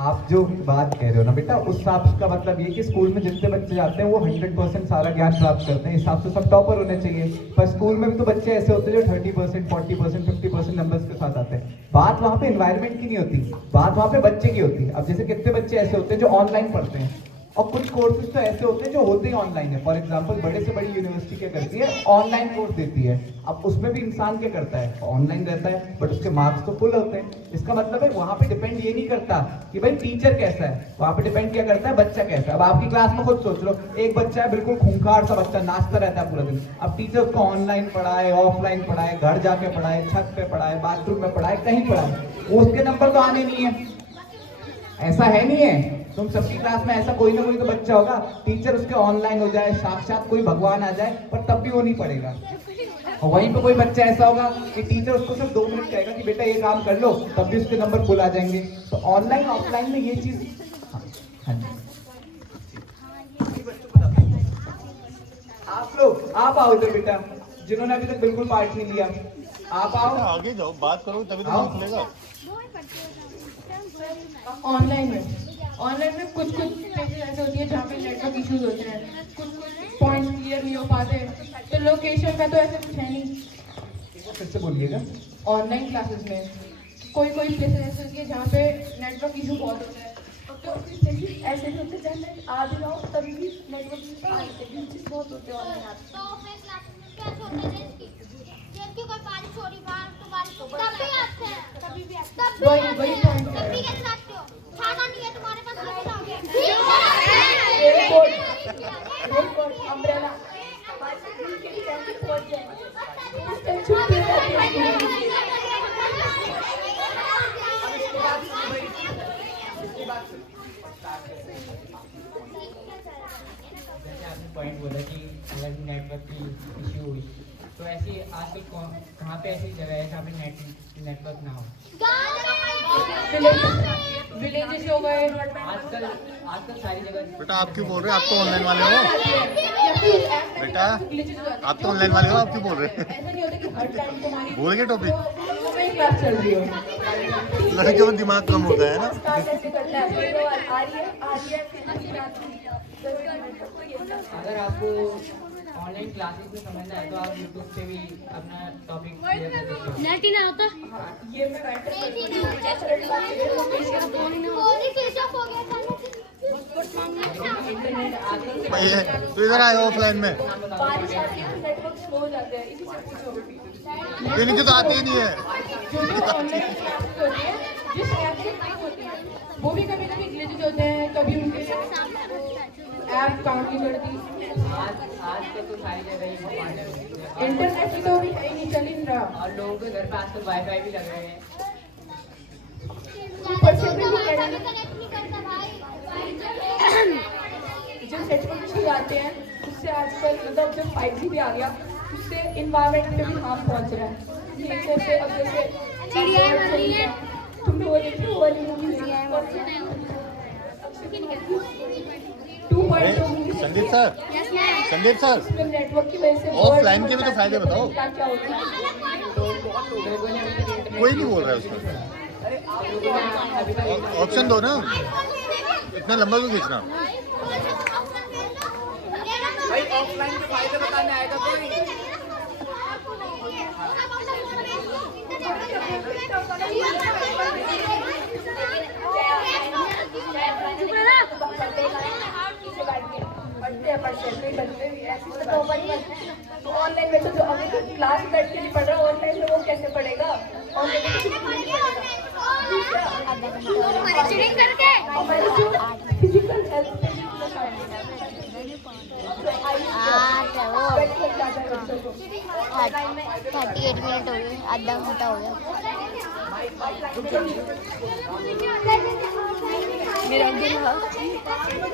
आप जो बात कह रहे हो ना बेटा, उस हिसाब का मतलब ये कि स्कूल में जितने बच्चे जाते हैं वो 100% सारा ज्ञान प्राप्त करते हैं, इस हिसाब से सब टॉपर होने चाहिए। पर स्कूल में भी तो बच्चे ऐसे होते हैं जो 30%, 40%, 50% नंबर्स के साथ आते हैं। बात वहाँ पे एनवायरनमेंट की नहीं होती, बात वहाँ पे बच्चे की होती है। अब जैसे कितने बच्चे ऐसे होते हैं जो ऑनलाइन पढ़ते हैं, और कुछ कोर्सेज तो ऐसे होते हैं जो होते ही ऑनलाइन है। फॉर एग्जांपल बड़े से बड़ी यूनिवर्सिटी क्या करती है, ऑनलाइन कोर्स देती है। अब उसमें भी इंसान क्या करता है, ऑनलाइन रहता है बट उसके मार्क्स तो फुल होते हैं। इसका मतलब है वहाँ पे डिपेंड ये नहीं करता कि भाई टीचर कैसा है, वहाँ पे डिपेंड क्या करता है बच्चा कैसा है। अब आपकी क्लास में खुद सोच लो, एक बच्चा है बिल्कुल खूंखार सा बच्चा, नाचता रहता है पूरा दिन। अब टीचर उसको ऑनलाइन पढ़ाए, ऑफलाइन पढ़ाए, घर जाके पढ़ाए, छत पे पढ़ाए, बाथरूम में पढ़ाए, कहीं पढ़ाए, उसके नंबर तो आने नहीं है। ऐसा है नहीं है, तुम सबकी क्लास में ऐसा कोई ना कोई तो बच्चा होगा, टीचर उसके ऑनलाइन हो जाए, साक्षात कोई भगवान आ जाए, पर तब भी वो नहीं पढ़ेगा। और वहीं पे कोई बच्चा ऐसा होगा कि टीचर उसको सिर्फ 2 मिनट कहेगा कि बेटा ये काम कर लो, तब भी उसके नंबर फुल आ जाएंगे। तो ऑनलाइन ऑफलाइन में ये चीज आप लोग आप आओ इधर बेटा, जिन्होंने अभी तक बिल्कुल पार्ट नहीं लिया, आप आओ आगे जाओ, बात करो तभी तो खुलेगा। ऑनलाइन में कुछ प्लेसेस ऐसे होती है जहाँ पे नेटवर्क इश्यूज होते हैं, कुछ पॉइंट्स क्लियर नहीं हो पाते, तो लोकेशन में तो ऐसे कुछ है नहीं। फिर से बोलिएगा। ऑनलाइन क्लासेस में कोई प्लेसेस ऐसे होती है जहाँ पे नेटवर्क इशू बहुत होता है, तो प्लेसेस ऐसे भी होते हैं जहाँ मैं आ भी रहा हूँ तभी भी नेटवर्क इशू बहुत होते हैं ऑनलाइन। तो ऑफलाइन क्लासेस में क्या होता है कि कोई बारिश हो रही बाहर तो बारिश तब भी आते हैं, तभी भी आते हैं, वही पॉइंट है। तब भी कैसे आते हो, खाना नहीं है तुम्हारे पास, खाना आ गया अम्ब्रेला पॉइंट बोला कि अगर नेटवर्क की इश्यू हुई तो ऐसी आजकल कहाँ पे ऐसी जगह है जहाँ पे नेटवर्क ना हो? विलेजेस हो गए आजकल सारी जगह। बेटा आप क्यों बोल रहे हो, आप तो ऑनलाइन वाले हो। बेटा आप तो ऑनलाइन वाले हो, आप क्यों बोल रहे हो? ऐसा नहीं होता कि हर टाइम तुम्हारी बोल के टॉपिक क्लास चल रही हो। लड़कियों में दिमाग कम होता है ना। अगर आपको ऑनलाइन क्लासेस में समझना है तो आप यूट्यूब पे भी अपना टॉपिक नेट ही ना होता, ये मैं भाई तो इधर आए ऑफलाइन में, बारिश आती है नेटवर्क स्लो हो जाता है, इसी से कुछ होगा। ये नीचे तो आती ही नहीं है। जो ऑनलाइन क्लासेस होती है जिस ऐप से क्लिक होती है वो भी कभी ग्लिचेस होते हैं, कभी उनके ऐप काम नहीं करती। आजकल तो सारी जगह ही स्मार्ट है, इंटरनेट की तो अभी है ही नहीं, चल ही नहीं रहा। और लोगों के घर पे आजकल वाईफाई भी लग रहे हैं। ऊपर से भी जो नेटवर्क इश्यूज आते हैं उससे आजकल मतलब जब 5G भी आ गया उससे इन्वायरमेंट पे भी हार्म पहुंच रहा है। नेचर से अब जैसे चिड़िया मर रही है, तुमने वो देखी वो वाली movie? 2.2 movie Sandeep sir, Sandeep sir, network की वजह से ऑफलाइन के भी तो फायदे बताओ। क्या क्या होता है? कोई नहीं बोल रहा है उसमें। ऑप्शन दो ना, इतना लंबा क्यों खींचना? भाई ऑफलाइन के फायदे बताने आएगा कोई? तो ऑनलाइन में तो जो अभी क्लास बैठ के नहीं पढ़ रहा, ऑनलाइन में वो कैसे पढ़ेगा? ऑनलाइन फिजिकल हेल्थ मिनट हो गए, आधा घंटा हो गया।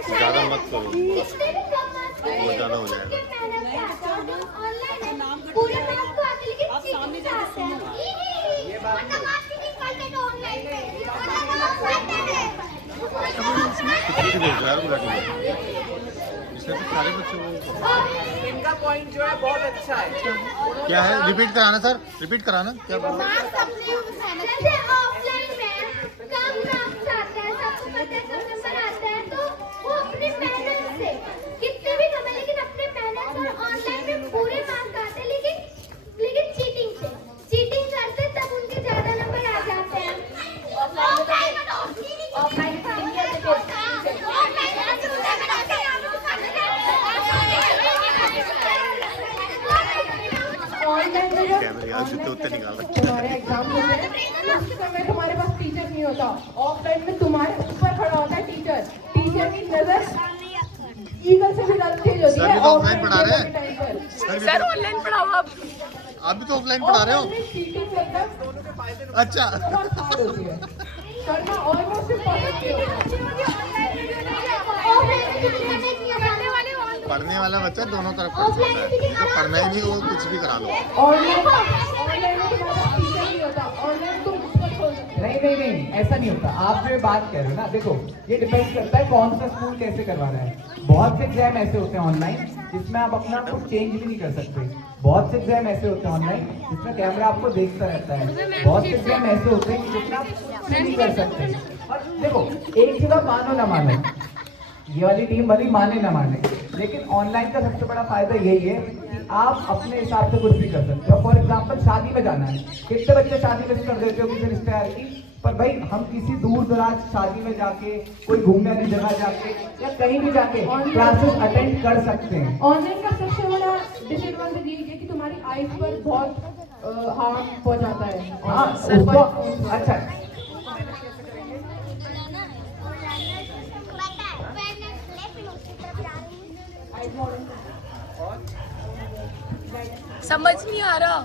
ज़्यादा मत करो, वो ज़्यादा हो जाएगा। पूरे नाम तो आते लेकिन सामने जाते हैं। ये बात सारे बच्चों को इनका पॉइंट जो है बहुत अच्छा है। क्या है? रिपीट कराना सर, रिपीट कराना। क्या बोल रहे जैसे ऑफलाइन में कम मार्क्स आते हैं, सबको पता है कम नंबर आता है, तो वो अपनी मेहनत से कितने भी कमाए, लेकिन अपने मेहनत और ऑनलाइन में पूरे मार्क्स आते हैं, लेकिन चीटिंग करते तब उनके ज्यादा नंबर आ जाते हैं। कैमरे यार जितने उतने निकाल रहे। तुम्हारे एग्जाम होते हैं उस समय तुम्हारे पास टीचर नहीं होता, ऑफलाइन में तुम्हारे ऊपर खड़ा होता है टीचर की नजर ईगल से भी ज्यादा तेज होती है। ऑफलाइन पढ़ा रहे हैं सर, ऑनलाइन पढ़ाओ आप भी तो ऑफलाइन पढ़ा रहे हो? चीटिंग करना अच्छा, बहुत हार्ड होती है, करना ऑलमोस्ट इम्पॉसिबल पढ़ने वाला बच्चा दोनों तरफ पढ़ सकता है, जिसे पढ़ना ही नहीं वो कुछ भी करा लो। ऑनलाइन में तुम्हारा टीचर नहीं होता, ऑनलाइन तुम ऊपर खोल सकते हो। नहीं, ऐसा नहीं होता। आप जो ये बात कह रहे हो ना, देखो ये डिपेंड करता है कौन सा स्कूल कैसे करवा रहा है। बहुत से एग्जाम ऐसे होते हैं ऑनलाइन जिसमें आप अपना कुछ चेंज भी नहीं कर सकते। बहुत से एग्जाम ऐसे होते हैं ऑनलाइन जिसमें कैमरा आपको देखता रहता है। बहुत से एग्जाम ऐसे होते हैं जिसमें आप कुछ नहीं कर सकते। और देखो एक जगह मानो ना मानो, ये वाली टीम भली माने ना माने, लेकिन ऑनलाइन का सबसे बड़ा फायदा यही है कि आप अपने हिसाब से कुछ भी कर सकते हो। फॉर एग्जाम्पल शादी में जाना है, कितने बच्चे शादी में कर देते हो किसी रिश्तेदार की, पर भाई हम किसी दूर दराज शादी में जाके, कोई घूमने वाली जगह जाके या कहीं भी जाके क्लासेस अटेंड कर सकते हैं। ऑनलाइन का सबसे बड़ा डिसएडवांटेज ये है कि तुम्हारी आईज पर बहुत हार्म पहुंचाता है। हाँ उसको अच्छा समझ नहीं आ रहा।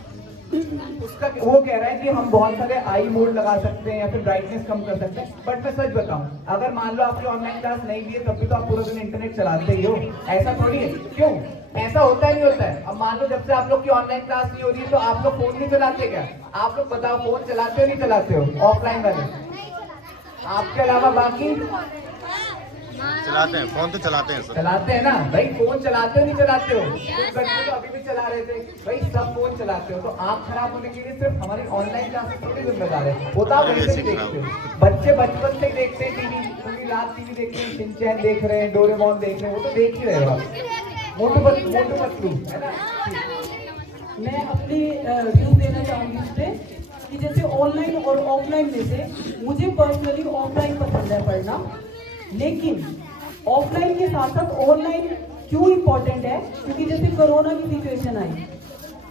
उसका वो कह रहा है कि हम बहुत सारे आई मोड लगा सकते हैं या फिर ब्राइटनेस कम कर सकते हैं। बट मैं सच बताऊं, अगर मान लो आपकी ऑनलाइन क्लास नहीं भी है तब भी तो आप पूरा दिन इंटरनेट चलाते ही हो, ऐसा थोड़ी है। क्यों ऐसा होता ही नहीं होता है। अब मान लो जब से आप लोग की ऑनलाइन क्लास नहीं हो रही है तो आप लोग फोन नहीं चलाते क्या? आप लोग बताओ फोन चलाते हो नहीं चलाते हो? ऑफलाइन वाले आपके अलावा बाकी चलाते हैं, फोन तो चलाते हैं सर। चलाते हैं ना भाई, फोन चलाते हो नहीं चलाते हो? कुछ बच्चे तो अभी भी चला रहे थे भाई, सब फोन चलाते हो। तो आँख खराब होने के लिए सिर्फ हमारी ऑनलाइन क्लासेस थोड़ी जिम्मेदार है, वो तो आप वैसे ही देखते हो। बच्चे बचपन से ही देखते हैं टीवी, पूरी रात टीवी देखते हैं, शिनचैन देख रहे हैं, डोरेमोन देख रहे हैं, वो तो देख ही रहे हो आप। मोटू पतलू है ना। मैं अपनी व्यूज देना चाहूंगी इस पे कि जैसे ऑनलाइन और ऑफलाइन में से मुझे पर्सनली ऑफलाइन पसंद है पढ़ना, लेकिन ऑफलाइन के साथ साथ ऑनलाइन क्यों इम्पोर्टेंट है, क्योंकि जैसे कोरोना की सिचुएशन आई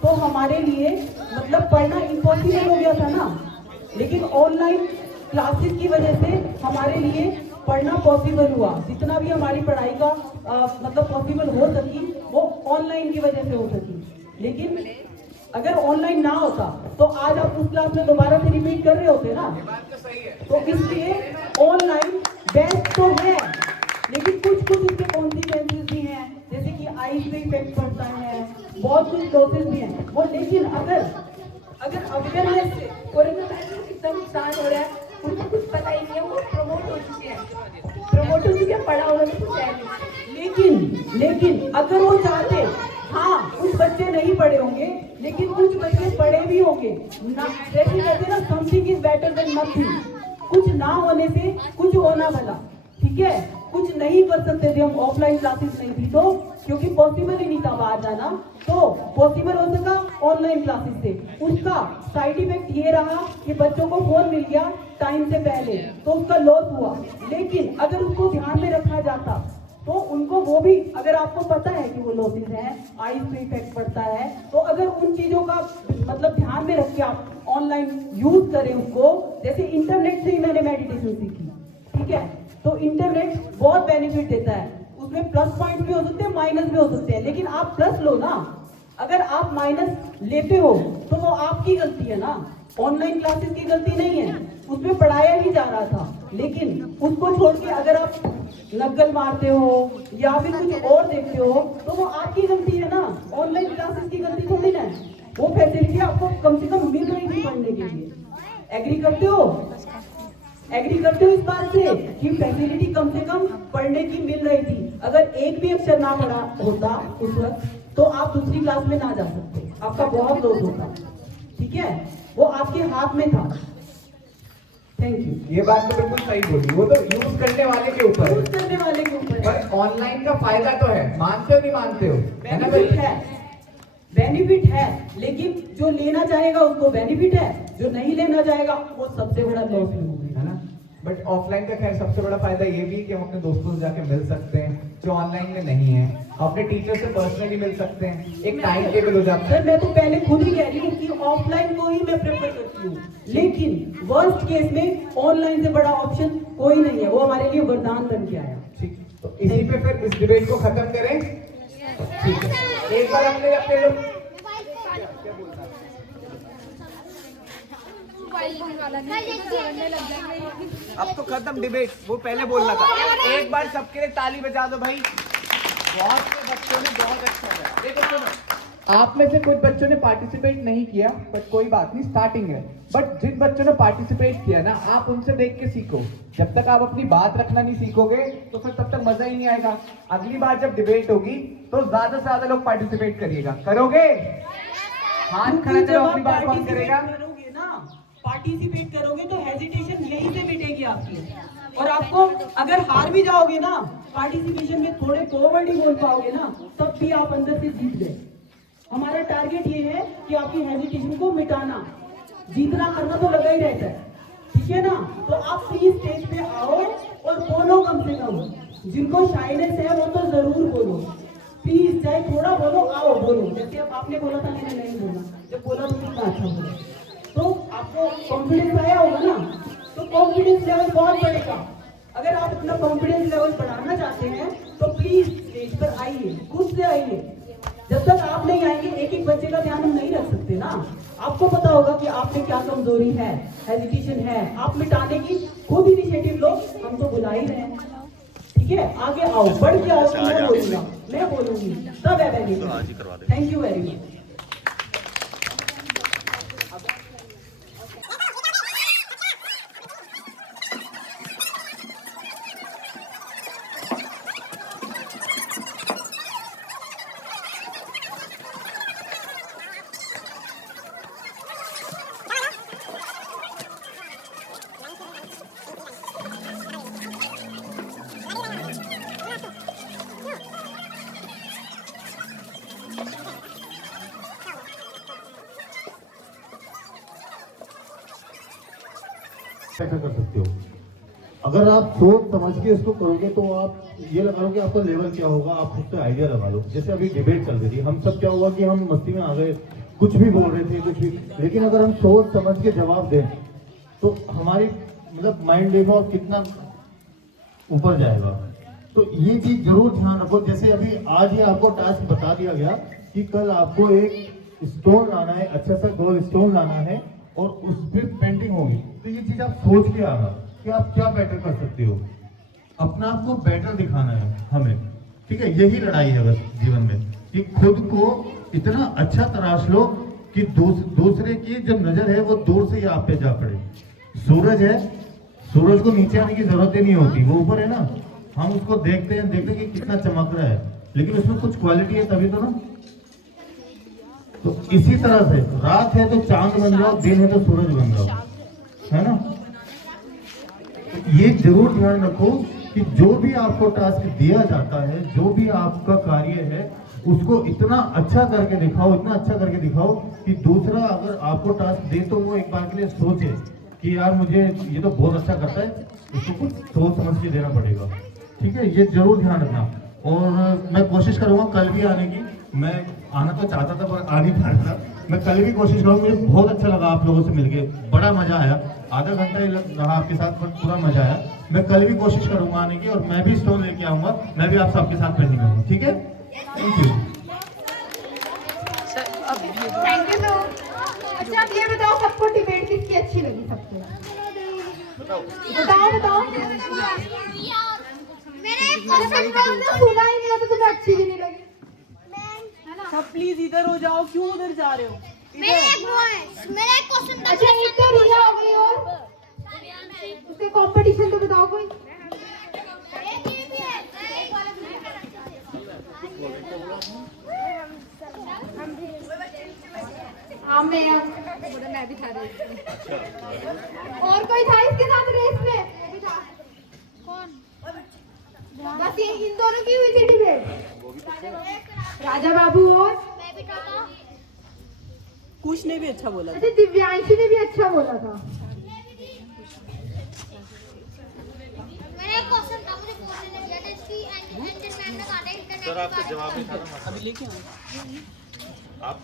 तो हमारे लिए मतलब पढ़ना इम्पॉसिबल हो गया था ना, लेकिन ऑनलाइन क्लासेस की वजह से हमारे लिए पढ़ना पॉसिबल हुआ। जितना भी हमारी पढ़ाई का मतलब पॉसिबल हो सकी वो ऑनलाइन की वजह से हो सकी। लेकिन अगर ऑनलाइन ना होता तो आज आप उस क्लास में दोबारा से रिपीट कर रहे होते ना। तो इसलिए ऑनलाइन बेस्ट तो है, लेकिन कुछ इसके कॉन्सिक्वेंसेस भी हैं, जैसे कि आईज पे इफेक्ट पड़ता है, बहुत कुछ लॉसेस भी हैं वो। लेकिन अगर अवेयरनेस से कोरोना टाइम में कितना नुकसान हो रहा है, उनको कुछ पता ही नहीं है, वो प्रमोट हो चुके हैं, प्रमोट हो चुके हैं, पढ़ा उन्होंने कुछ है नहीं। लेकिन अगर वो चाहते, हाँ कुछ बच्चे नहीं पढ़े होंगे लेकिन कुछ बच्चे पढ़े भी होंगे ना, जैसे कहते हैं ना something is better than nothing, कुछ ना होने से कुछ होना भला, ठीक है। कुछ नहीं कर सकते थे हम, ऑफलाइन क्लासेस नहीं थी तो, क्योंकि पॉसिबल ही नहीं था बाहर जाना, तो पॉसिबल हो सका ऑनलाइन क्लासेस से। उसका साइड इफेक्ट ये रहा कि बच्चों को फोन मिल गया टाइम से पहले तो उसका लॉस हुआ, लेकिन अगर उसको ध्यान में रखा जाता तो उनको वो भी, अगर आपको पता है कि वो लॉसेस हैं, आईज पे इफेक्ट पड़ता है, तो अगर उन चीजों का मतलब ध्यान में रख के आप ऑनलाइन यूज करें उसको, जैसे इंटरनेट से ही मैंने मेडिटेशन सीखी, ठीक है, तो इंटरनेट बहुत बेनिफिट देता है, उसमें प्लस पॉइंट भी हो सकते हैं माइनस भी हो सकते हैं, लेकिन आप प्लस लो ना, अगर आप माइनस लेते हो तो वो आपकी गलती है ना, ऑनलाइन क्लासेस की गलती नहीं है, उसमें पढ़ाया ही जा रहा था, लेकिन उसको छोड़ के अगर आप नकल मारते हो या फिर कुछ और देखते हो तो वो आपकी गलती है ना, ऑनलाइन क्लासेस की गलती थोड़ी ना है। वो फैसिलिटी आपको कम से कम मिल रही थी पढ़ने के लिए, एग्री करते हो? एग्री करते हो इस बात से कि फैसिलिटी कम से कम पढ़ने की मिल रही थी। अगर एक भी अक्षर ना पढ़ा होता उस वक्त तो आप दूसरी क्लास में ना जा सकते, आपका बहुत लॉस होता, ठीक है, वो आपके हाथ में था। Thank you. ये बात तो बिल्कुल सही बोली, वो तो यूज करने वाले के ऊपर है, यूज करने वाले के ऊपर है। पर ऑनलाइन का फायदा तो है, मानते हो नहीं मानते हो, है ना भाई? बेनिफिट है, लेकिन जो लेना चाहेगा उसको बेनिफिट है, जो नहीं लेना चाहेगा वो सबसे बड़ा लॉस है ना। बट ऑफलाइन का खैर सबसे बड़ा फायदा ये भी कि हम अपने दोस्तों से जाके मिल सकते हैं, जो ऑनलाइन में नहीं है, अपने टीचर से पर्सनली मिल सकते हैं, एक टाइम टेबल हो जाता है। सर मैं तो पहले खुद ही कह रही हूँ कि ऑफलाइन को ही मैं प्रेफर करती हूँ, लेकिन वर्स्ट केस में ऑनलाइन से बड़ा ऑप्शन कोई नहीं है, वो हमारे लिए वरदान बन के आया। ठीक, तो इसी पे फिर इस डिबेट को खत्म करें। ठीक है, एक बार अपने लोग अब तो खत्म डिबेट, वो पहले बोलना था। एक बार सबके लिए ताली बजा दो भाई, बहुत से बच्चों ने बहुत अच्छा किया। देखो सुनो, आप में से कुछ बच्चों ने पार्टिसिपेट नहीं किया, बट कोई बात नहीं, स्टार्टिंग है। बट जिन बच्चों ने पार्टिसिपेट किया ना, आप उनसे देख के सीखो। जब तक आप अपनी बात रखना नहीं सीखोगे तो फिर तब तक मजा ही नहीं आएगा। अगली बार जब डिबेट होगी तो ज्यादा से ज्यादा लोग पार्टिसिपेट करिएगा। करोगे? हाथ खड़ा करो, अपनी बात कौन करेगा? पार्टिसिपेट करोगे तो हेजिटेशन यहीं से मिटेगी आपकी, और आपको अगर हार भी जाओगे ना पार्टिसिपेशन में, थोड़े फॉरवर्ड ही बोल पाओगे ना, तब भी आप अंदर से जीत गए। हमारा टारगेट ये है कि आपकी हेजिटेशन को मिटाना, जीतना करना तो लगा ही रहता है, ठीक है ना। तो आप प्लीज स्टेज पे आओ और बोलो, कम से कम जिनको शाइनेस है वो तो जरूर बोलो, प्लीज, चाहे थोड़ा बोलो, आओ बोलो। जैसे अब आपने बोला था, मैंने नहीं बोला, जब बोला तो कितना अच्छा बोला, तो आपको कॉन्फिडेंस आया होगा ना, तो कॉन्फिडेंस लेवल बहुत बढ़ेगा। अगर आप अपना कॉन्फिडेंस लेवल बढ़ाना चाहते हैं तो प्लीज स्टेज पर आइए, खुद से आइए। जब तक आप नहीं आएंगे, एक एक बच्चे का ध्यान हम नहीं रख सकते ना। आपको पता होगा कि आप में क्या कमजोरी है, हेजिटेशन है, आप मिटाने की खुद इनिशिएटिव लो, हम तो बुला ही रहे हैं, ठीक है। आगे आओ, बढ़ के आओ, मैं बोलूंगा, मैं बोलूंगी, तब है। Thank you very much. ऐसा कर सकते हो। अगर आप सोच समझ के इसको करोगे तो आप ये लगा लो कि आपका लेवल क्या होगा, आप खुद से आइडिया लगा लो। जैसे अभी डिबेट चल रही थी, हम सब क्या हुआ कि हम मस्ती में आ गए, कुछ भी बोल रहे थे, कुछ भी, लेकिन अगर हम सोच समझ के जवाब दें तो हमारी मतलब माइंड देखो आप कितना ऊपर जाएगा। तो ये चीज जरूर ध्यान रखो। जैसे अभी आज ही आपको टास्क बता दिया गया कि कल आपको एक स्टोन लाना है, अच्छा सा गोल स्टोन लाना है और उस पर पेंटिंग होगी। तो ये चीज आप सोच के आना कि आप क्या बेटर कर सकते हो, अपना आप को बेटर दिखाना है हमें, ठीक है। यही लड़ाई है बस जीवन में, कि खुद को इतना अच्छा तराश लो कि दूसरे की जो नजर है वो दूर से ही आप पे जा पड़े। सूरज है, सूरज को नीचे आने की जरूरत ही नहीं होती, वो ऊपर है ना, हम उसको देखते हैं कि कितना चमक रहा है, लेकिन उसमें कुछ क्वालिटी है तभी तो ना। तो इसी तरह से रात है तो चांद बन जाओ, दिन है तो सूरज बन जाओ, है ना। ये जरूर ध्यान रखो कि जो भी आपको टास्क दिया जाता है, जो भी आपका कार्य है, उसको इतना अच्छा करके दिखाओ, इतना अच्छा करके दिखाओ कि दूसरा अगर आपको टास्क दे तो वो एक बार के लिए सोचे कि यार मुझे ये तो बहुत अच्छा करता है, उसको कुछ सोच समझ के देना पड़ेगा, ठीक है। ये जरूर ध्यान रखना। और मैं कोशिश करूंगा कल भी आने की, मैं आना तो चाहता था पर आ नहीं पा रहा था, मैं कल भी कोशिश करूंगा। मुझे बहुत अच्छा लगा आप लोगों से मिलके, बड़ा मजा आया, आधा घंटा ही रहा आपके साथ पर पूरा मजा आया। मैं कल भी कोशिश करूंगा आने की, और मैं भी स्टोन लेके आऊंगा, मैं भी आप सबके साथ पेंटिंग करूंगा, ठीक है। Thank you. Thank you so. अच्छा अब ये बताओ सबको डिबेट किसकी अच्छी लगी? सबको बताओ। सुना ही नहीं हो तो तुम्हें अच्छी भी नहीं लगी, है ना? सब प्लीज इधर हो जाओ, क्यों उधर जा रहे हो? मेरा एक क्वेश्चन था। अच्छा एक तो रिया हो गई, और उसके कंपटीशन तो बताओ कोई। हाँ मैं भी था रेस में। और कोई था इसके साथ रेस में? कौन? बस ये इन दोनों की हुई थी डिबेट, राजा बाबू और कुछ ने भी अच्छा बोला। अच्छा दिव्यांशी ने भी अच्छा बोला था। मेरा एक क्वेश्चन था, मुझे बोलने लग गया था इसकी एंजल मैम ने कहा था इंटरनेट सर आपका जवाब ही था, अभी लेके आओ।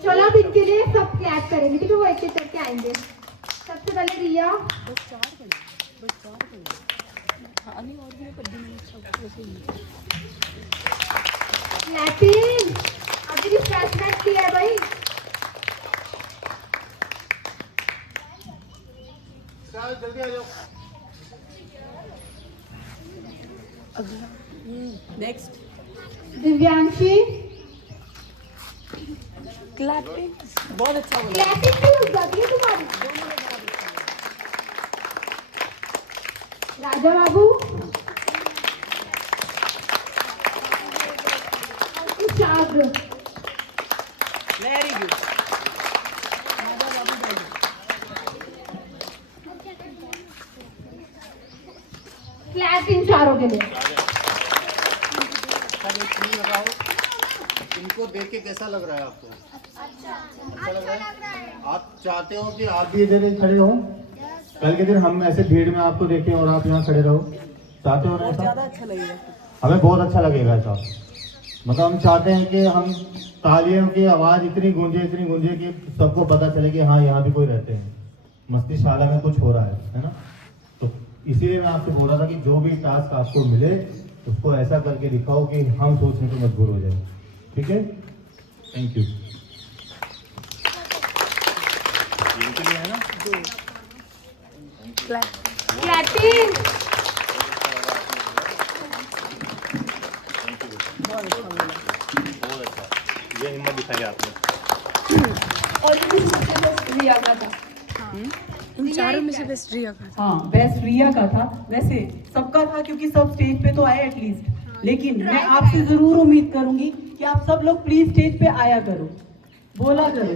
चलो अब इनके लिए सब क्लैप करेंगे, ठीक है? वो एक एक करके आएंगे। सबसे पहले रिया। क्लैपिंग, अभी रिफ्रेशमेंट किया है भाई। जल्दी आ जाओ। नेक्स्ट दिव्यांशी। क्लैपिंग बहुत अच्छा बोला। क्लैपिंग भी हो जाती है तुम्हारी। राजा बाबू। शाग। Very good. क्लैप इन चारों के लिए। इनको देख के कैसा लग रहा है आपको? अच्छा लग रहा है। आप चाहते हो कि आप भी इधर ही खड़े हो, कल के दिन हम ऐसे भीड़ में आपको देखें और आप यहाँ खड़े रहो, चाहते हो ना? ऐसा ज्यादा अच्छा लगेगा, हमें बहुत अच्छा लगेगा ऐसा। मतलब हम चाहते हैं कि हम तालियों की आवाज इतनी गूंजे कि सबको पता चले कि हाँ यहाँ भी कोई रहते हैं, मस्तीशाला में कुछ हो रहा है ना। तो इसीलिए मैं आपसे बोल रहा था कि जो भी टास्क आपको मिले उसको ऐसा करके दिखाओ कि हम सोचने को मजबूर हो जाए, ठीक है। Thank you. है ना क्लैपिंग। ये हिम्मत दिखाई आपने। और ये सबसे बेस्ट रिया का था। इन चारों में से बेस्ट रिया का था। हाँ बेस्ट रिया का था। वैसे सबका था क्योंकि सब स्टेज पे तो आए एटलीस्ट, लेकिन मैं आपसे जरूर उम्मीद करूंगी कि आप सब लोग प्लीज स्टेज पे आया करो, बोला करो,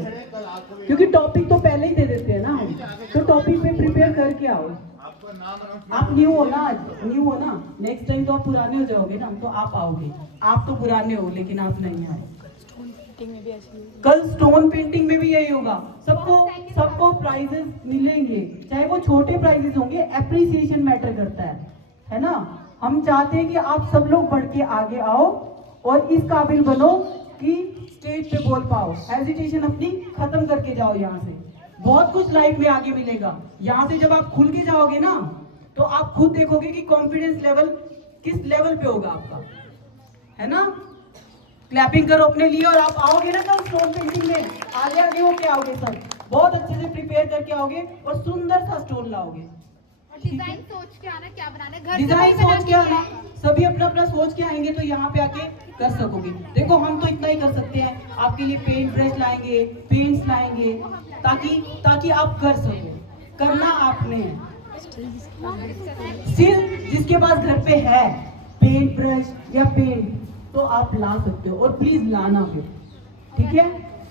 क्योंकि टॉपिक तो पहले ही दे देते हैं ना हम, तो टॉपिक पे प्रिपेयर करके आओ। आप न्यू हो ना, आज न्यू हो ना, नेक्स्ट टाइम तो आप पुराने हो जाओगे ना, तो आप आओगे। आप तो पुराने हो लेकिन आप नहीं आए। कल स्टोन पेंटिंग में भी यही होगा, सबको प्राइजेस मिलेंगे, चाहे वो छोटे प्राइजेस होंगे, एप्रिसिएशन मैटर करता है ना। हम चाहते हैं कि आप सब लोग बढ़ के आगे आओ और इस काबिल बनो कि स्टेज पे बोल पाओ, हेजिटेशन अपनी खत्म करके जाओ। यहाँ से बहुत कुछ लाइफ में आगे मिलेगा। यहाँ से जब आप खुल के जाओगे ना, तो आप खुद देखोगे कि कॉन्फिडेंस लेवल किस लेवल पे होगा आपका, है ना। क्लैपिंग करो अपने लिए और आप आओगे ना कल स्टोन पेंटिंग में, आगे आगे होके आओगे, सब बहुत अच्छे से प्रिपेयर करके आओगे और सुंदर सा स्टोन लाओगे। डिजाइन सोच के आना, क्या बनाना है, घर डिजाइन सोच के आना, सभी अपना अपना सोच के आएंगे तो यहाँ पे आके कर सकोगे। देखो हम तो इतना ही कर सकते हैं, आपके लिए पेंट ब्रश लाएंगे, पेंट्स लाएंगे, ताकि आप कर सको। करना आपने है। स्टिल जिसके पास घर पे है पेंट ब्रश या पेंट तो आप ला सकते हो, और प्लीज लाना फिर, ठीक है?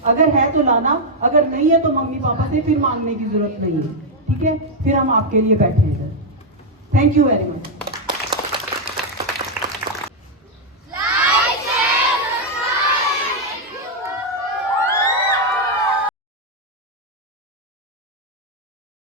अगर है तो लाना, अगर नहीं है तो मम्मी पापा से फिर मांगने की जरूरत नहीं है, ठीक है? फिर हम आपके लिए बैठे हैं। Thank you very much.